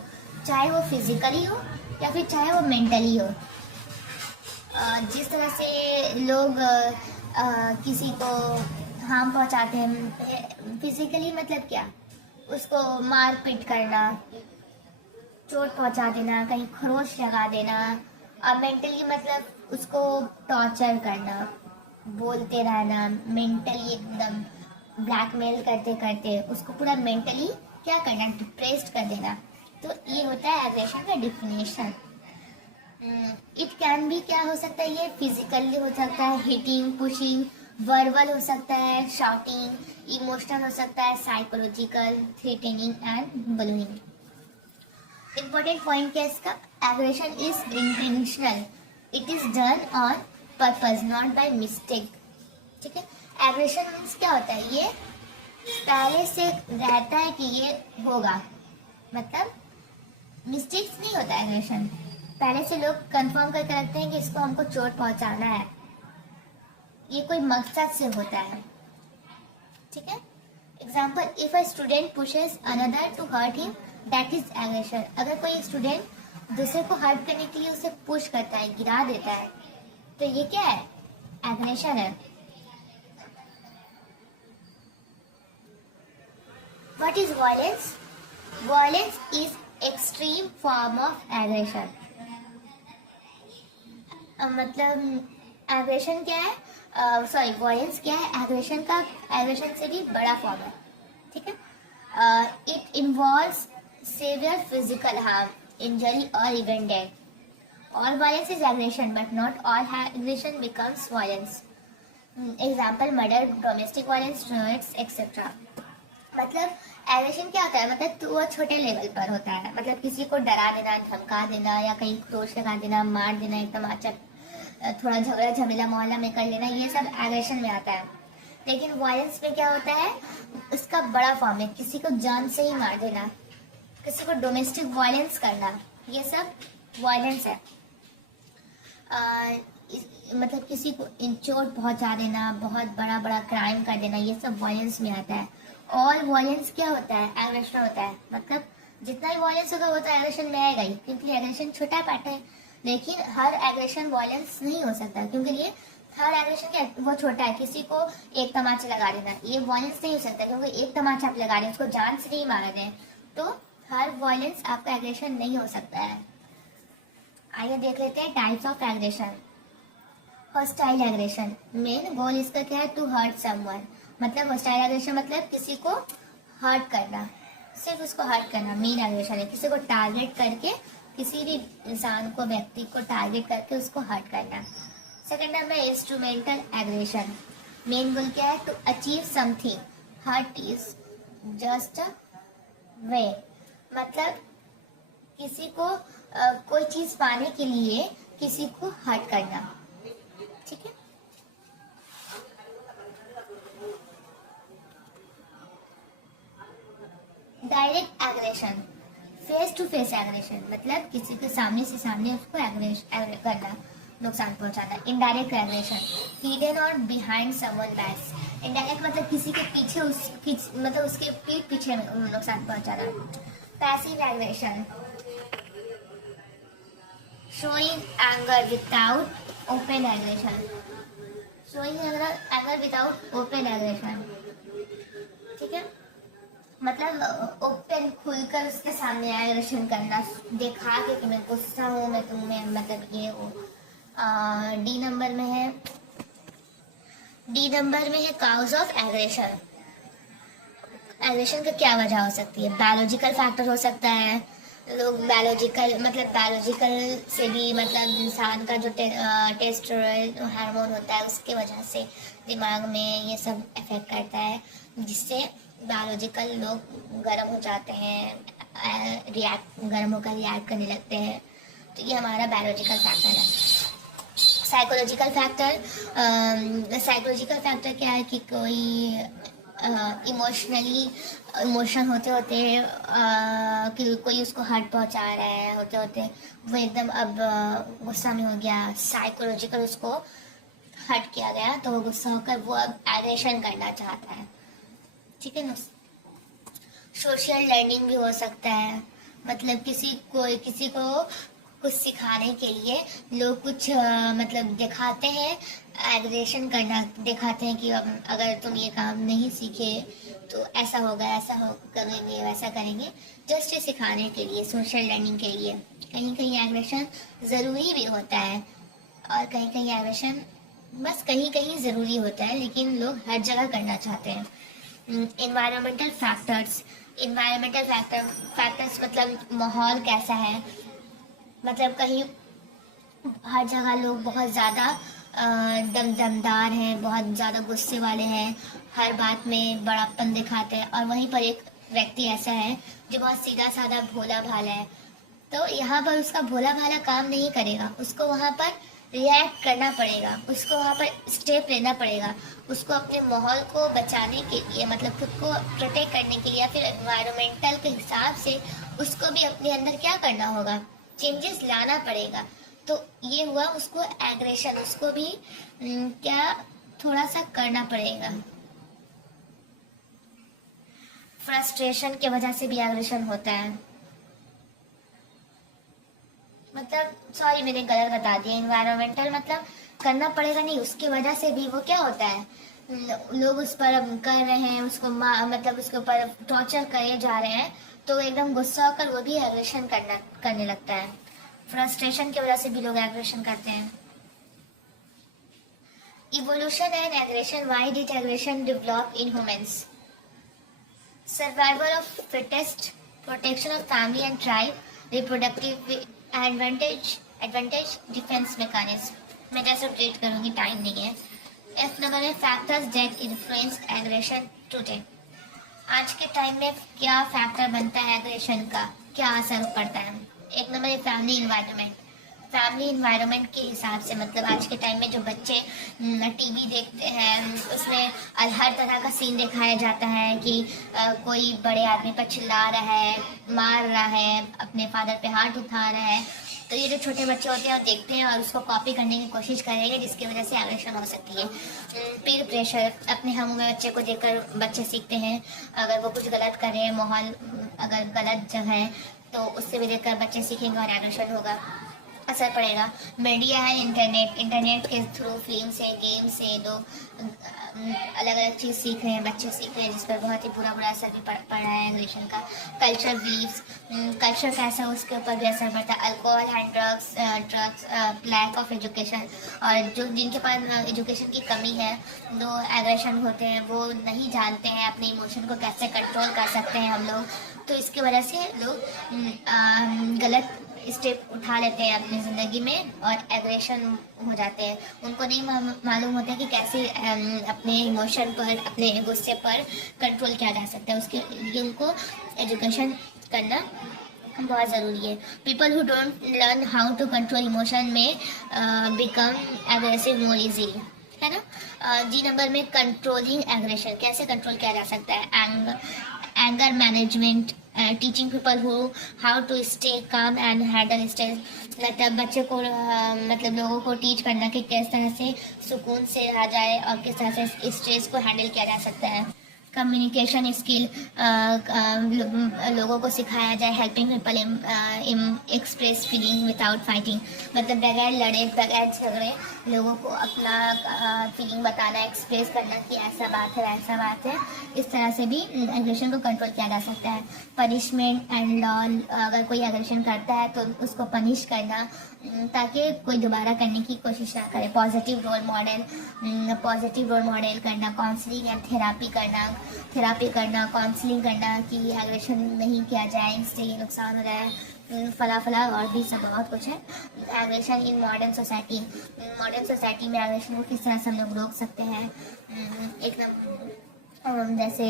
चाहे वो फिजिकली हो या फिर चाहे वो मेंटली हो। जिस तरह से लोग किसी को हार्म पहुंचाते हैं फिजिकली, मतलब क्या, उसको मार पीट करना, चोट पहुंचा देना, कहीं खरोच लगा देना। और मेंटली मतलब उसको टॉर्चर करना, बोलते रहना, मेंटली एकदम ब्लैकमेल करते करते उसको पूरा मेंटली क्या करना, डिप्रेस्ड कर देना। तो ये होता है एग्रेशन का डिफिनेशन। इट कैन भी क्या हो सकता है, ये फिजिकली हो सकता है, हिटिंग, पुशिंग, वर्बल हो सकता है, शाउटिंग, इमोशनल हो सकता है, psychological, threatening and bullying. Important point क्या है इसका, aggression is intentional, it is done on purpose not by mistake, ठीक है। एग्रेशन मीन्स क्या होता है, ये पहले से रहता है कि ये होगा, मतलब मिस्टेक्स नहीं होता है एग्रेशन, पहले से लोग कंफर्म करके रखते हैं कि इसको हमको चोट पहुंचाना है, ये कोई मकसद से होता है, ठीक है। Example, if a student pushes another to hurt him that is aggression. अगर कोई स्टूडेंट दूसरे को हर्ट करने के लिए उसे पुश करता है, गिरा देता है, तो ये क्या है, एग्रेशन है। What is violence? Violence is extreme form of aggression. मतलब एग्रेशन क्या है, सॉरी वायलेंस क्या है, एग्रेशन का एग्रेशन से भी बड़ा फॉर्म है, ठीक है। It involves severe physical harm, injury और even death. All violence is aggression but not all aggression becomes violence. Example, murder, domestic violence, drugs etcetera. मतलब एग्रेशन क्या होता है, मतलब तो वो छोटे लेवल पर होता है, मतलब किसी को डरा देना, धमका देना या कहीं क्रोच लगा देना, मार देना, एकदम आचक, थोड़ा झगड़ा झमेला मोहल्ला में कर लेना, ये सब एग्रेशन में आता है। लेकिन वायलेंस में क्या होता है, उसका बड़ा फॉर्म है, किसी को जान से ही मार देना, किसी को डोमेस्टिक वायलेंस करना, ये सब वायलेंस है। मतलब किसी को चोट पहुंचा देना, बहुत बड़ा बड़ा क्राइम कर देना, ये सब वायलेंस में आता है। ऑल वायलेंस क्या होता है, एग्रेशन होता है, मतलब जितना भी वायलेंस होगा वो तो एग्रेशन में आएगा ही, क्योंकि एग्रेशन छोटा पार्ट है। लेकिन हर एग्रेशन वायलेंस नहीं हो सकता, क्योंकि ये हर एग्रेशन क्या वो छोटा है, किसी को एक तमाचा लगा देना ये वायलेंस नहीं हो सकता, क्योंकि एक तमाचा आप लगा रहे हैं, उसको जान से नहीं मार रहे हैं, तो हर वायलेंस आपका एग्रेशन नहीं हो सकता है। आइए देख लेते हैं types of aggression. Hostile aggression, main गोल इसका क्या है, टू हर्ट समवन। मतलब हॉस्टाइल एग्रेशन मतलब किसी को हर्ट करना, सिर्फ उसको हर्ट करना मेन एग्रेशन है, किसी को टारगेट करके, किसी भी इंसान को, व्यक्ति को टारगेट करके उसको हर्ट करना। Second number instrumental aggression, main goal क्या है, to achieve something, hurt is just a way, मतलब किसी को कोई चीज पाने के लिए किसी को हर्ट करना, ठीक है। Direct aggression, face to face aggression, मतलब किसी के सामने से सामने उसको एग्रेट करना, नुकसान पहुंचाना। इनडायरेक्ट एग्रेशन, हिडन और बिहाइंड समवन बैक्स। इनडायरेक्ट मतलब किसी के पीछे मतलब उसके पीठ पीछे नुकसान पहुंचाना। Passive aggression, showing anger without open aggression, showing anger without open aggression, ठीक है। मतलब ओपन खुलकर उसके सामने एग्रेशन करना, दिखा के कि मैं गुस्सा हूँ, मैं तुम्हें मतलब ये हूँ। डी नंबर में है काउज ऑफ एग्रेशन। एग्रेशन का क्या वजह हो सकती है, बायोलॉजिकल फैक्टर हो सकता है, लोग बायोलॉजिकल से भी, मतलब इंसान का जो टेस्टोस्टेरोन हार्मोन होता है उसके वजह से दिमाग में ये सब इफेक्ट करता है, जिससे बायोलॉजिकल लोग गर्म हो जाते हैं, गर्म होकर रिएक्ट करने लगते हैं। तो ये हमारा बायोलॉजिकल फैक्टर है। साइकोलॉजिकल फैक्टर क्या है कि कोई इमोशन होते होते कि कोई उसको हर्ट पहुंचा रहा है, होते होते वो एकदम अब गुस्सा में हो गया, साइकोलॉजिकल उसको हर्ट किया गया तो वो गुस्सा होकर वो अब एग्रेशन करना चाहता है, ठीक है ना। सोशल लर्निंग भी हो सकता है, मतलब किसी को कुछ सिखाने के लिए लोग कुछ मतलब दिखाते हैं, एग्रेशन करना दिखाते हैं कि अगर तुम ये काम नहीं सीखे तो ऐसा होगा, ऐसा हो करेंगे, वैसा करेंगे, जस्ट सिखाने के लिए, सोशल लर्निंग के लिए। कहीं कहीं एग्रेशन ज़रूरी भी होता है और कहीं कहीं एग्रेशन बस कहीं कहीं ज़रूरी होता है, लेकिन लोग हर जगह करना चाहते हैं। इन्वायरमेंटल फैक्टर्स मतलब माहौल कैसा है, मतलब कहीं हर जगह लोग बहुत ज़्यादा दमदार हैं, बहुत ज़्यादा गुस्से वाले हैं, हर बात में बड़ापन दिखाते हैं, और वहीं पर एक व्यक्ति ऐसा है जो बहुत सीधा साधा भोला भाला है, तो यहाँ पर उसका भोला भाला काम नहीं करेगा, उसको वहाँ पर रिएक्ट करना पड़ेगा, उसको वहाँ पर स्टेप लेना पड़ेगा, उसको अपने माहौल को बचाने के लिए, मतलब खुद को प्रोटेक्ट करने के लिए, या फिर एनवायरमेंटल के हिसाब से उसको भी अपने अंदर क्या करना होगा, चेंजेस लाना पड़ेगा। तो ये हुआ उसको एग्रेशन, उसको भी क्या थोड़ा सा करना पड़ेगा। फ्रस्ट्रेशन की वजह से भी एग्रेशन होता है, मतलब सॉरी मैंने गलत बता दिया, इन्वायरमेंटल मतलब करना पड़ेगा नहीं, उसकी वजह से भी वो क्या होता है, लोग उस पर कर रहे हैं, उसको मतलब उसके ऊपर टॉर्चर करे जा रहे हैं, तो एकदम गुस्सा होकर वो भी एग्रेशन करने लगता है। फ्रस्ट्रेशन की वजह से भी लोग एग्रेशन करते हैं। Evolution and aggression, why did aggression develop in humans? Survival of fittest, protection of family and tribe, reproductive advantage, defence mechanism. मैं जैसे ट्रीट करूंगी, टाइम नहीं है। F नंबर में factors that influenced aggression today. आज के टाइम में क्या फैक्टर बनता है एग्रेशन का, क्या असर पड़ता है? एक नंबर है फैमिली इन्वायरमेंट के हिसाब से, मतलब आज के टाइम में जो बच्चे टीवी देखते हैं उसमें हर तरह का सीन दिखाया जाता है कि कोई बड़े आदमी पर चिल्ला रहा है, मार रहा है, अपने फादर पे हाथ उठा रहा है, तो ये जो छोटे बच्चे होते हैं वो देखते हैं और उसको कॉपी करने की कोशिश करेंगे, जिसकी वजह से एग्रेशन हो सकती है। पीर प्रेशर, अपने हम में बच्चे को देखकर बच्चे सीखते हैं, अगर वो कुछ गलत कर रहे हैं, माहौल अगर गलत जगह है तो उससे भी देखकर बच्चे सीखेंगे और एग्रेशन होगा, असर पड़ेगा। मीडिया है, इंटरनेट के थ्रू फिल्म से, गेम से लोग अलग अलग चीज़ सीख रहे हैं, बच्चे सीख रहे हैं, जिस पर बहुत ही बुरा असर भी पड़ रहा है एग्रेशन का। कल्चर बिलीव्स, कल्चर कैसा है उसके ऊपर भी असर पड़ता है। Alcohol and drugs, lack of education, और जो जिनके पास एजुकेशन की कमी है, जो एग्रेशन होते हैं, वो नहीं जानते हैं अपने इमोशन को कैसे कंट्रोल कर सकते हैं हम लोग, तो इसकी वजह से लोग गलत स्टेप उठा लेते हैं अपनी ज़िंदगी में और एग्रेशन हो जाते हैं। उनको नहीं मालूम होता कि कैसे अपने इमोशन पर, अपने गुस्से पर कंट्रोल किया जा सकता है, उसके लिए उनको एजुकेशन करना बहुत ज़रूरी है। People who don't learn how to control emotion में बिकम एग्रेसिव मोर इजीली, है ना। जी नंबर में कंट्रोलिंग एग्रेशन, कैसे कंट्रोल किया जा सकता है? Anger management, teaching people who how to stay calm and handle stress, मतलब बच्चे को मतलब लोगों को टीच करना कि किस तरह से सुकून से रहा जाए और किस तरह से स्ट्रेस को हैंडल किया जा सकता है। कम्युनिकेशन स्किल, लोगों को सिखाया जाए, helping people express feeling without fighting, मतलब बगैर लड़े, बगैर झगड़े लोगों को अपना फीलिंग बताना, एक्सप्रेस करना कि ऐसा बात है, वैसा बात है, इस तरह से भी एग्रेशन को कंट्रोल किया जा सकता है। पनिशमेंट एंड लॉ, अगर कोई एग्रेशन करता है तो उसको पनिश करना ताकि कोई दोबारा करने की कोशिश ना करे। पॉजिटिव रोल मॉडल करना, काउंसलिंग एंड थेरापी करना, काउंसलिंग करना कि एग्रेशन नहीं किया जाए, इससे ये नुकसान हो रहा है, फला और भी सब बहुत कुछ है। एग्रेशन इन मॉडर्न सोसाइटी में एग्रेशन को किस तरह से हम लोग रोक सकते हैं? एकदम जैसे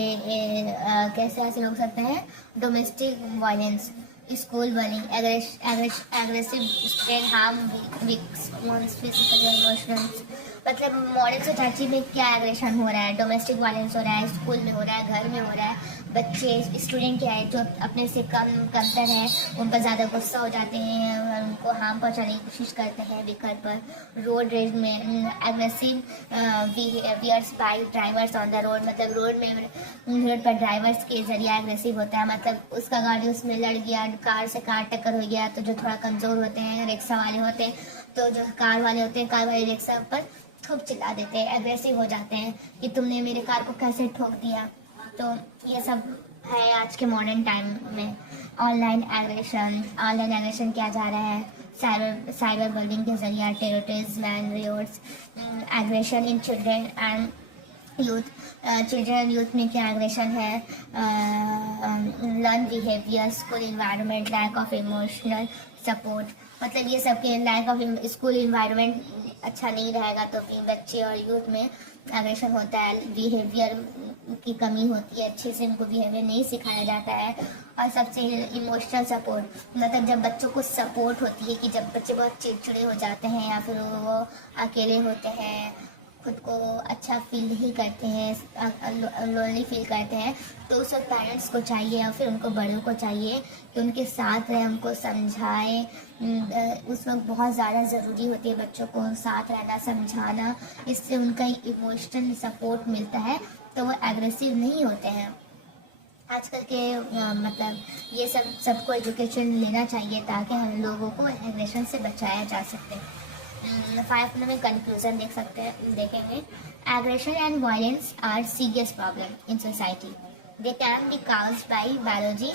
कैसे ऐसे रोक सकते हैं? Domestic violence, school bullying, aggressive student harm weak one's physical or emotions. मतलब मॉडर्न सोसाइटी में क्या एग्रेशन हो रहा है, डोमेस्टिक वायलेंस हो रहा है, स्कूल में हो रहा है, घर में हो रहा है, बच्चे स्टूडेंट क्या है जो अपने से कमतर है उन पर ज़्यादा गुस्सा हो जाते हैं और उनको हार्म पहुंचाने की कोशिश करते हैं व्हीकल पर, रोड रेज में aggressive behaviours by drivers on the road, मतलब रोड पर ड्राइवर्स के जरिए एग्रेसिव होता है, मतलब उसका गाड़ी उसमें लड़ गया, कार से कार टक्कर हो गया, तो जो थोड़ा कमज़ोर होते हैं, रिक्शा वाले होते हैं, तो जो कार वाले होते हैं, कार वाले रिक्शा पर खूब चिल्ला देते हैं, एग्रेसिव हो जाते हैं कि तुमने मेरे कार को कैसे ठोक दिया। तो ये सब है आज के मॉडर्न टाइम में। ऑनलाइन एग्रेशन किया जा रहा है साइबर बलिंग के जरिए, terrorism and rewards, aggression in children and youth में क्या एग्रेशन है, learn behaviour, school environment, lack of emotional support, मतलब ये सब के लैक ऑफ स्कूल इन्वायरमेंट अच्छा नहीं रहेगा तो फिर बच्चे और यूथ में एग्रेशन होता है, बिहेवियर की कमी होती है, अच्छे से उनको बिहेवियर नहीं सिखाया जाता है। और सबसे इमोशनल सपोर्ट, मतलब जब बच्चों को सपोर्ट होती है कि जब बच्चे बहुत चिड़चिड़े हो जाते हैं या फिर वो अकेले होते हैं, खुद को अच्छा फील नहीं करते हैं, लोनली फील करते हैं, तो उस वक्त पेरेंट्स को चाहिए या फिर उनको बड़ों को चाहिए कि उनके साथ रहे, उनको समझाए। उस वक्त बहुत ज़्यादा ज़रूरी होती है बच्चों को साथ रहना, समझाना, इससे उनका इमोशनल सपोर्ट मिलता है तो वो एग्रेसिव नहीं होते हैं। आजकल के मतलब ये सबको एजुकेशन लेना चाहिए ताकि हम लोगों को एग्रेशन से बचाया जा सके। 5 में कंक्लूजन देखेंगे। Aggression and violence are serious problem in society. They can be caused by biology,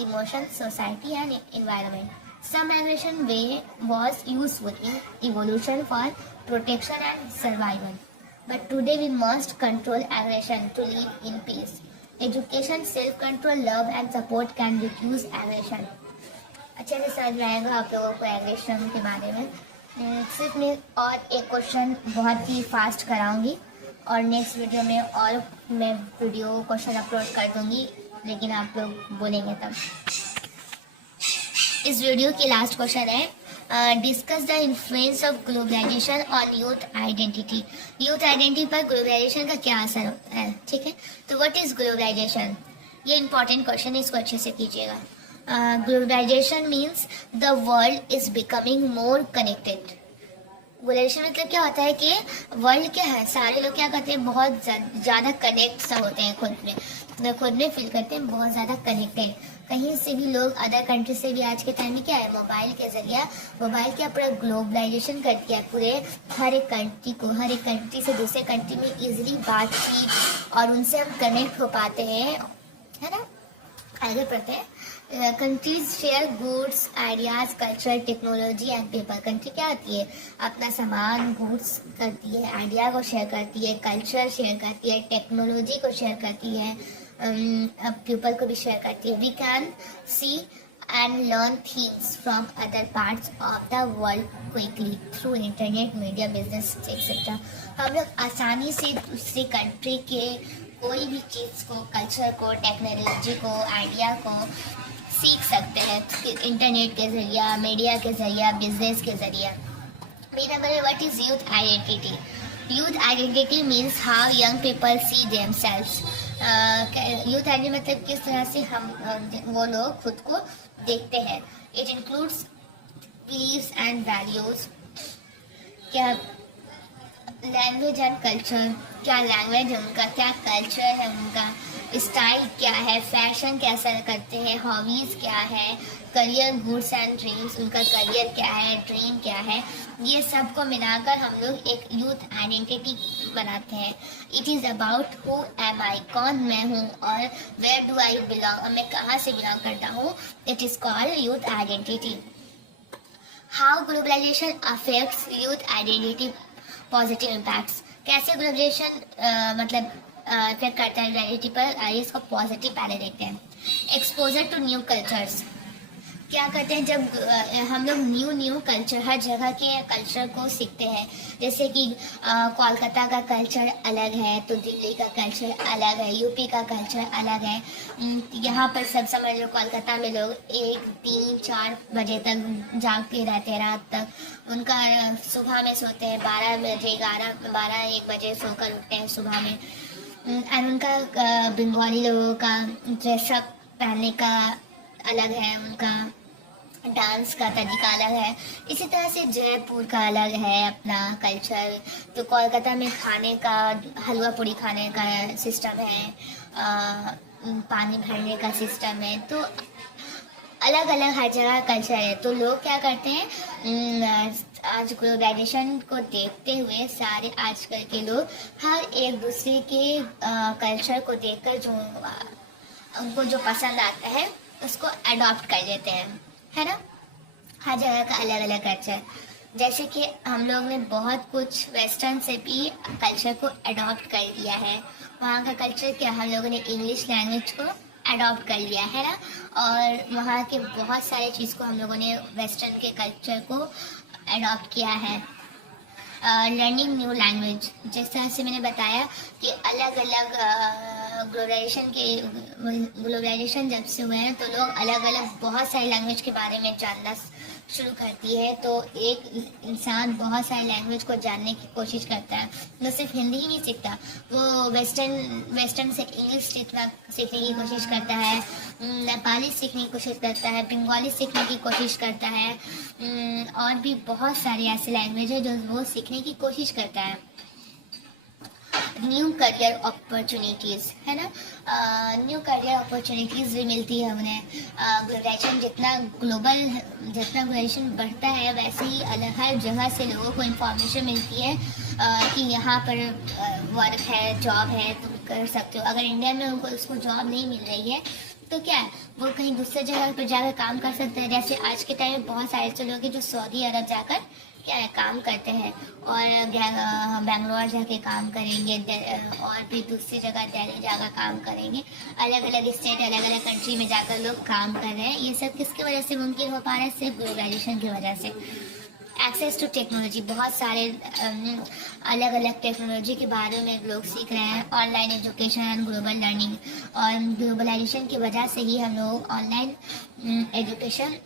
emotion, society and environment. Some aggression way was useful in evolution for protection and survival. But today we must control aggression to live in peace. Education, self-control, love and support can reduce aggression. अच्छे से समझ में आएगा आप लोगों को aggression के बारे में। सिर्फ मैं और एक क्वेश्चन बहुत ही फास्ट कराऊंगी और नेक्स्ट वीडियो में और मैं वीडियो क्वेश्चन अपलोड कर दूंगी, लेकिन आप लोग बोलेंगे तब। इस वीडियो की लास्ट क्वेश्चन है, discuss the influence of globalization on youth identity. Youth identity पर ग्लोबलाइजेशन का क्या असर है, ठीक है। तो व्हाट इज ग्लोबलाइजेशन, ये इंपॉर्टेंट क्वेश्चन है, इसको अच्छे से कीजिएगा। Globalization means the world is becoming more connected. Globalization मतलब क्या होता है कि वर्ल्ड के सारे लोग क्या करते हैं, बहुत ज़्यादा कनेक्ट सा होते हैं, खुद में फील करते हैं बहुत ज़्यादा कनेक्टेड। कहीं से भी लोग अदर कंट्री से भी आज के टाइम में क्या है, मोबाइल के जरिए मोबाइल क्या पूरा ग्लोबलाइजेशन कर दिया, पूरे हर एक कंट्री से दूसरे कंट्री में इजीली बातचीत और उनसे हम कनेक्ट हो पाते हैं, है ना। आगे पढ़ते हैं। Countries share goods, ideas, culture, technology and people. Country क्या होती है, अपना सामान, गुड्स करती है, आइडिया को शेयर करती है, कल्चर शेयर करती है, टेक्नोलॉजी को शेयर करती है, पीपल को भी शेयर करती है। We can see and learn things from other parts of the world quickly through internet, media, business etcetera. हम लोग आसानी से दूसरी कंट्री के कोई भी चीज़ को, कल्चर को, टेक्नोलॉजी को, आइडिया को सीख सकते हैं इंटरनेट के जरिए, मीडिया के जरिए, बिजनेस के जरिए। मेरा मतलब what is youth identity. Youth identity means how young people see themselves. Youth identity मतलब किस तरह से वो लोग खुद को देखते हैं। It includes beliefs and values. क्या लैंग्वेज एंड कल्चर, क्या लैंग्वेज है उनका, क्या कल्चर है उनका, स्टाइल क्या है, फैशन कैसा करते हैं, हॉबीज क्या है, करियर, गुड्स एंड ड्रीम्स, उनका करियर क्या है, ड्रीम क्या है, ये सब को मिलाकर हम लोग एक यूथ आइडेंटिटी बनाते हैं। It is about who am I, कौन मैं हूँ, और वेयर डू आई बिलोंग, और मैं कहाँ से बिलोंग करता हूँ। It is called youth identity. How globalization affects youth identity positive impacts. कैसे ग्लोबलाइजेशन मतलब इफेक्ट करता है आइडेंटिटी पर, आइए इसको पॉजिटिव पहले देखते हैं। Exposure to new cultures. क्या करते हैं जब हम लोग न्यू कल्चर, हर जगह के कल्चर को सीखते हैं। जैसे कि कोलकाता का कल्चर अलग है तो दिल्ली का कल्चर अलग है, यूपी का कल्चर अलग है। यहाँ पर सब समझ लो कोलकाता में लोग 1, 3, 4 बजे तक जागते रहते हैं, रात तक। उनका सुबह में सोते हैं 12 बजे, 11, 12, 1 बजे सोकर उठते हैं सुबह में। एंड उनका बंगाली लोगों का ड्रेसअप पहनने का अलग है, उनका डांस का तरीका अलग है। इसी तरह से जयपुर का अलग है अपना कल्चर। तो कोलकाता में खाने का, हलवा पूड़ी खाने का सिस्टम है, पानी भरने का सिस्टम है। तो अलग अलग हर जगह कल्चर है। तो लोग क्या करते हैं, आज ग्लोबलाइजेशन को देखते हुए सारे आजकल के लोग हर एक दूसरे के कल्चर को देखकर जो उनको जो पसंद आता है उसको अडॉप्ट कर लेते हैं, है ना। हर जगह का अलग अलग कल्चर। जैसे कि हम लोग ने बहुत कुछ वेस्टर्न से भी कल्चर को अडॉप्ट कर लिया है। वहाँ का कल्चर क्या, हम लोगों ने इंग्लिश लैंग्वेज को अडॉप्ट कर लिया है ना, और वहाँ के बहुत सारे चीज़ को हम लोगों ने वेस्टर्न के कल्चर को अडॉप्ट किया है। लर्निंग न्यू लैंग्वेज, जिस तरह से मैंने बताया कि अलग अलग ग्लोबलाइजेशन जब से हुए हैं तो लोग अलग अलग बहुत सारी लैंग्वेज के बारे में जानना शुरू करती है। तो एक इंसान बहुत सारी लैंग्वेज को जानने की कोशिश करता है। वो सिर्फ हिंदी ही नहीं सीखता, वो वेस्टर्न से इंग्लिश सीखने की कोशिश करता है, नेपाली सीखने की कोशिश करता है, बंगाली सीखने की कोशिश करता है, और भी बहुत सारी ऐसी लैंग्वेज है जो वो सीखने की कोशिश करता है। न्यू करियर अपॉर्चुनिटीज़, है ना, न्यू करियर अपॉर्चुनिटीज़ भी मिलती है उन्हें। ग्लोबलाइजेशन बढ़ता है वैसे ही अलग हर जगह से लोगों को इंफॉर्मेशन मिलती है कि यहाँ पर वर्क है, जॉब है, तुम कर सकते हो। अगर इंडिया में उनको उसको जॉब नहीं मिल रही है तो क्या है, वो कहीं दूसरे जगह पर जाकर काम कर सकते हैं। जैसे आज के टाइम में बहुत सारे ऐसे लोग हैं जो सऊदी अरब जाकर क्या है काम करते हैं, और बेंगलोर जाके काम करेंगे, और भी दूसरी जगह दिल्ली जाकर काम करेंगे। अलग अलग स्टेट, अलग अलग कंट्री में जाकर लोग काम कर रहे हैं। ये सब किसकी वजह से मुमकिन हो पा रहा है, सिर्फ ग्लोबलाइजेशन की वजह से। एक्सेस टू टेक्नोलॉजी, बहुत सारे अलग अलग टेक्नोलॉजी के बारे में लोग सीख रहे हैं। Online education and global learning, और ग्लोबलाइजेशन की वजह से ही हम लोग ऑनलाइन एजुकेशन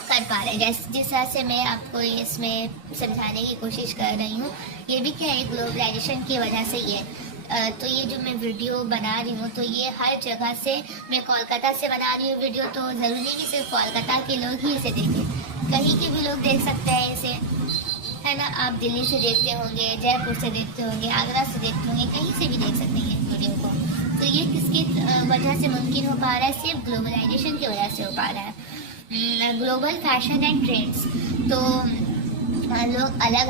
कर पा रहे हैं। जिस तरह से मैं आपको इसमें समझाने की कोशिश कर रही हूँ, ये भी क्या है, ग्लोबलाइजेशन की वजह से ही है। तो ये जो मैं वीडियो बना रही हूँ तो ये हर जगह से, मैं कोलकाता से बना रही हूँ वीडियो, तो ज़रूरी नहीं सिर्फ कोलकाता के लोग ही इसे देखें, कहीं के भी लोग देख सकते हैं इसे, है ना। आप दिल्ली से देखते होंगे, जयपुर से देखते होंगे, आगरा से देखते होंगे, कहीं से भी देख सकते हैं इस वीडियो को। तो ये किसकी वजह से मुमकिन हो पा रहा है, सिर्फ ग्लोबलाइजेशन की वजह से हो पा रहा है। ग्लोबल फैशन एंड ट्रेंड्स, तो लोग अलग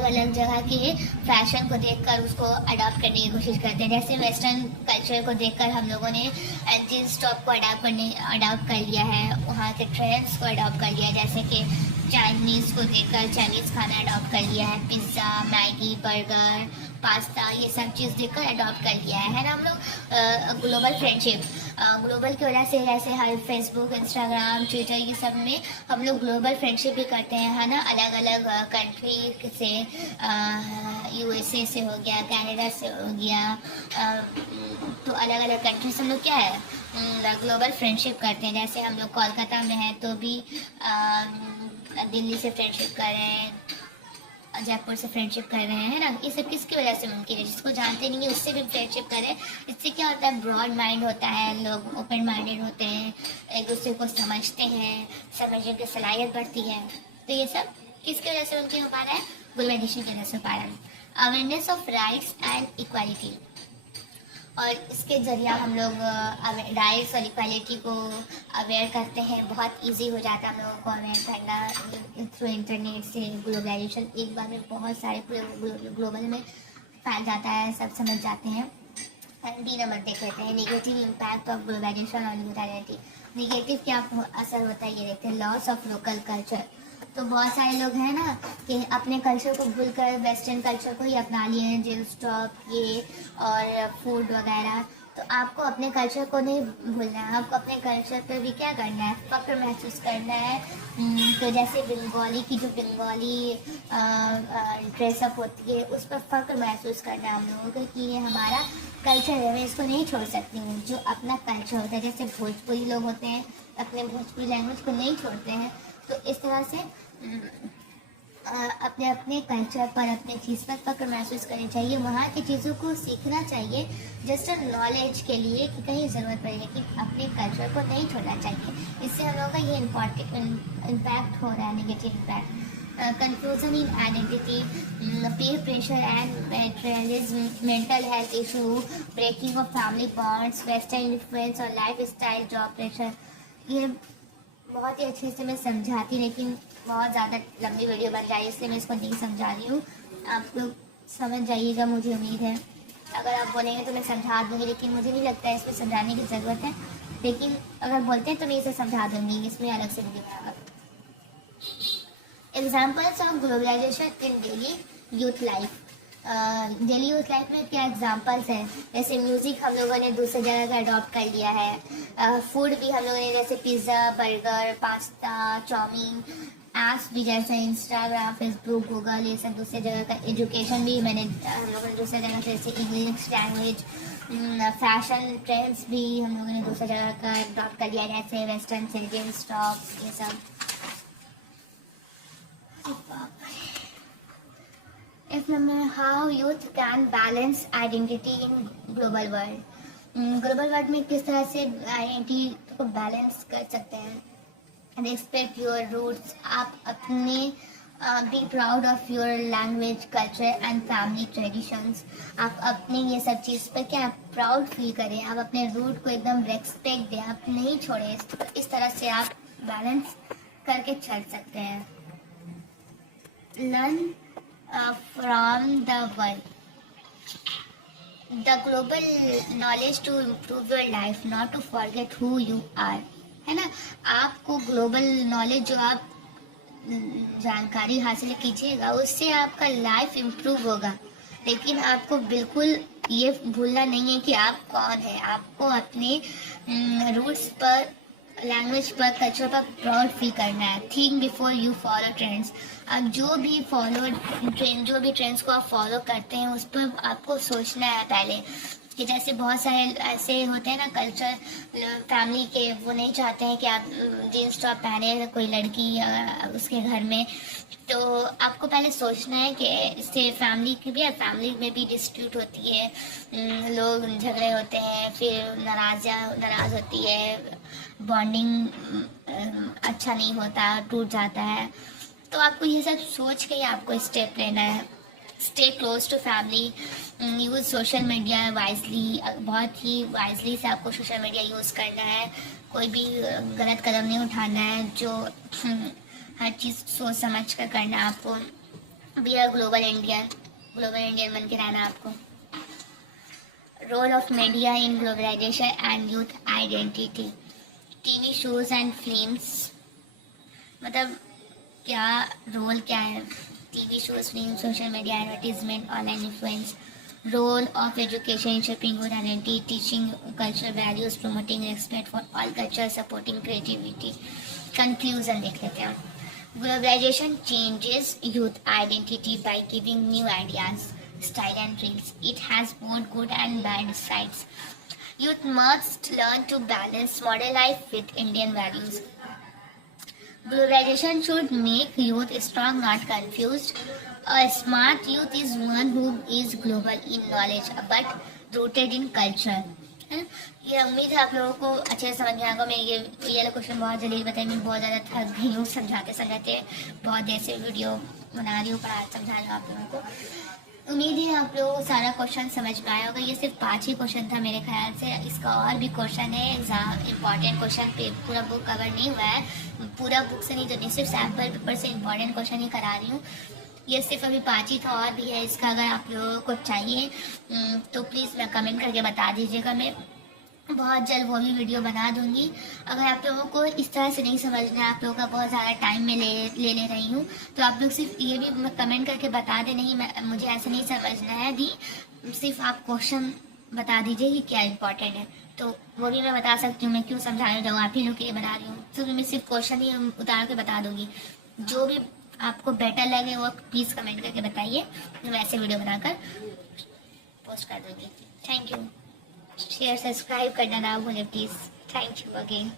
अलग जगह के फैशन को देखकर उसको अडॉप्ट करने की कोशिश करते हैं। जैसे वेस्टर्न कल्चर को देखकर हम लोगों ने जींस टॉप को अडॉप्ट कर लिया है, वहाँ के ट्रेंड्स को अडॉप्ट कर लिया है। जैसे कि चाइनीज़ को देखकर चाइनीज़ खाना अडॉप्ट कर लिया है, पिज़्ज़ा, मैगी, बर्गर, पास्ता, ये सब चीज़ देखकर अडॉप्ट कर लिया है ना हम लोग। ग्लोबल फ्रेंडशिप, ग्लोबल की वजह से जैसे हर फेसबुक, इंस्टाग्राम, ट्विटर, ये सब में हम लोग ग्लोबल फ्रेंडशिप भी करते हैं, है ना। अलग अलग कंट्री से, यूएसए से हो गया, कनाडा से हो गया, तो अलग अलग कंट्री से हम लोग क्या है, ग्लोबल फ्रेंडशिप करते हैं। जैसे हम लोग कोलकाता में हैं तो भी दिल्ली से फ्रेंडशिप कर रहे हैं, जयपुर से फ्रेंडशिप कर रहे हैं, ना। ये सब किसकी वजह से मुमकिन है, जिसको जानते नहीं है उससे भी फ्रेंडशिप करें। इससे क्या होता है, ब्रॉड माइंड होता है, लोग ओपन माइंडेड होते हैं, एक दूसरे को समझते हैं, समझने की सलाहियत बढ़ती है। तो ये सब किसकी वजह से मुमकिन हो पा रहा है, ग्लोबलाइजेशन की वजह से हो पा रहा है। Awareness of rights and equality, और इसके जरिए हम लोग राइट्स और इक्वालिटी को अवेयर करते हैं। बहुत इजी हो जाता है हम लोगों को अवेयर करना थ्रू इंटरनेट से। ग्लोबलाइजेशन एक बार में बहुत सारे पूरे ग्लोबल में फैल जाता है, सब समझ जाते हैं। डी नंबर देख लेते हैं, negative impact of globalization on humanity. Negative क्या असर होता है ये देखते हैं। लॉस ऑफ लोकल कल्चर, तो बहुत सारे लोग हैं ना कि अपने कल्चर को भूलकर वेस्टर्न कल्चर को ही अपना लिए हैं, जींस टॉप ये और फूड वगैरह। तो आपको अपने कल्चर को नहीं भूलना है, आपको अपने कल्चर पर भी क्या करना है, फख्र महसूस करना है। तो जैसे बंगाली की जो बंगाली ड्रेसअप होती है उस पर फख्र महसूस करना है हम लोगों को कि ये हमारा कल्चर है, मैं इसको नहीं छोड़ सकती हूँ। जो अपना कल्चर होता है, जैसे भोजपुरी लोग होते हैं अपने भोजपुरी लैंग्वेज को नहीं छोड़ते हैं, तो इस तरह से अपने अपने कल्चर पर, अपने चीज़ पर फख्र महसूस करनी चाहिए। वहाँ की चीज़ों को सीखना चाहिए जस्ट नॉलेज के लिए कि कहीं ज़रूरत पड़े, लेकिन अपने कल्चर को नहीं छोड़ना चाहिए। इससे हम लोगों का ये इम्पैक्ट हो रहा है, negative impact. Confusion in identity, peer pressure and materialism, mental health issue, breaking of family bonds, western influence और lifestyle, job pressure। ये बहुत ही अच्छे से मैं समझाती, लेकिन बहुत ज़्यादा लंबी वीडियो बन जाए इसलिए मैं इसको नहीं समझा रही हूँ। आप लोग समझ जाइएगा, मुझे उम्मीद है। अगर आप बोलेंगे तो मैं समझा दूँगी, लेकिन मुझे नहीं लगता है इसमें समझाने की ज़रूरत है। लेकिन अगर बोलते हैं तो मैं इसे समझा दूँगी, इसमें अलग से वीडियो बनाऊंगा। Examples of globalization in daily youth life. Daily youth life में क्या एग्जाम्पल्स हैं? जैसे म्यूज़िक हम लोगों ने दूसरी जगह का अडॉप्ट कर लिया है। फूड भी हम लोगों ने जैसे pizza, burger, pasta, chowmein, apps भी जैसे इंस्टाग्राम, फेसबुक, गूगल, ये सब दूसरी जगह का। एजुकेशन भी हम लोगों ने दूसरी जगह से, जैसे इंग्लिश लैंग्वेज, फैशन ट्रेंड्स भी हम लोगों ने दूसरी जगह का अडॉप्ट कर लिया, जैसे वेस्टर्न सिल्क स्टॉक्स, ये सब। If how youth can balance identity in global world। Global world में किस तरह से आइडेंटिटी को बैलेंस कर सकते हैं। रिस्पेक्ट योर रूट्स, आप अपने be proud of your language, culture and family traditions. आप अपने ये सब चीज़ पर क्या प्राउड फील करें, आप अपने रूट को एकदम रेस्पेक्ट दें, आप नहीं छोड़ें। इस तरह से आप बैलेंस करके चल सकते हैं। Learn from the world, the global knowledge to improve your life, not to forget who you are। है ना, आपको ग्लोबल नॉलेज जो आप जानकारी हासिल कीजिएगा उससे आपका लाइफ इम्प्रूव होगा, लेकिन आपको बिल्कुल ये भूलना नहीं है कि आप कौन है। आपको अपने रूट्स पर, लैंग्वेज पर, कल्चर पर प्राउड फील करना है। Think before you follow trends. आप जो भी ट्रेंड्स को आप फॉलो करते हैं उस पर आपको सोचना है पहले, कि जैसे बहुत सारे ऐसे होते हैं ना कल्चर फैमिली के, वो नहीं चाहते हैं कि आप जीन्स टॉप पहने कोई लड़की उसके घर में। तो आपको पहले सोचना है कि इससे फैमिली में भी डिस्प्यूट होती है, लोग झगड़े होते हैं, फिर नाराज़ होती है, बॉन्डिंग अच्छा नहीं होता, टूट जाता है। तो आपको ये सब सोच के ही आपको स्टेप लेना है। Stay close to family, use social media wisely, बहुत ही वाइजली से आपको सोशल मीडिया यूज़ करना है। कोई भी गलत कदम नहीं उठाना है, जो हर चीज़ सोच समझ कर करना है आपको। बी अ ग्लोबल इंडियन बन के रहना आपको। Role of media in globalization and youth identity. TV shows and films, मतलब रोल क्या है? TV shows, film, social media, advertisement, online influence. Role of education in shaping good identity, teaching cultural values, promoting respect for all culture, supporting creativity. Conclusion देख लेते हैं। Globalization changes youth identity by giving new ideas, style and dreams. It has both good and bad sides. Youth must learn to balance modern life with Indian values. Globalization should make youth strong, not confused. A smart youth is one who is global in knowledge but rooted in culture. ये उम्मीद है आप लोगों को अच्छे से समझ में आएगा। मैं ये वाला क्वेश्चन बहुत जल्दी बताई, मैं बहुत ज़्यादा थक गई हूँ समझाते बहुत देर से वीडियो बना रही हूँ, समझा रही हूँ आप लोगों को। उम्मीद है आप लोगों को सारा क्वेश्चन समझ में आया होगा। ये सिर्फ 5 ही क्वेश्चन था मेरे ख्याल से, इसका और भी क्वेश्चन है, एग्जाम इम्पॉर्टेंट क्वेश्चन पे पूरा बुक कवर नहीं हुआ है। पूरा बुक से नहीं, तो नहीं, सिर्फ सैम्पल पेपर से इम्पॉर्टेंट क्वेश्चन ही करा रही हूँ। ये सिर्फ अभी 5 ही था, और भी है इसका। अगर आप लोगों को चाहिए तो प्लीज़ मैं कमेंट करके बता दीजिएगा, मैं बहुत जल्द वो भी वीडियो बना दूंगी। अगर आप लोगों को इस तरह से नहीं समझना है, आप लोगों का बहुत ज़्यादा टाइम में ले रही हूँ, तो आप लोग सिर्फ ये भी कमेंट करके बता दें, नहीं मुझे ऐसे नहीं समझना है दी, सिर्फ आप क्वेश्चन बता दीजिए कि क्या इम्पोर्टेंट है, तो वो भी मैं बता सकती हूँ। मैं क्यों समझाने जाऊँ, आप ही लोग के लिए बता रही हूँ। सिर्फ मैं सिर्फ क्वेश्चन ही उतार के बता दूंगी। जो भी आपको बेटर लगे वो प्लीज़ कमेंट करके बताइए, मैं वैसे वीडियो बनाकर पोस्ट कर दूंगी। Thank you. शेयर सब्सक्राइब करना ना भूलें प्लीज़। Thank you again.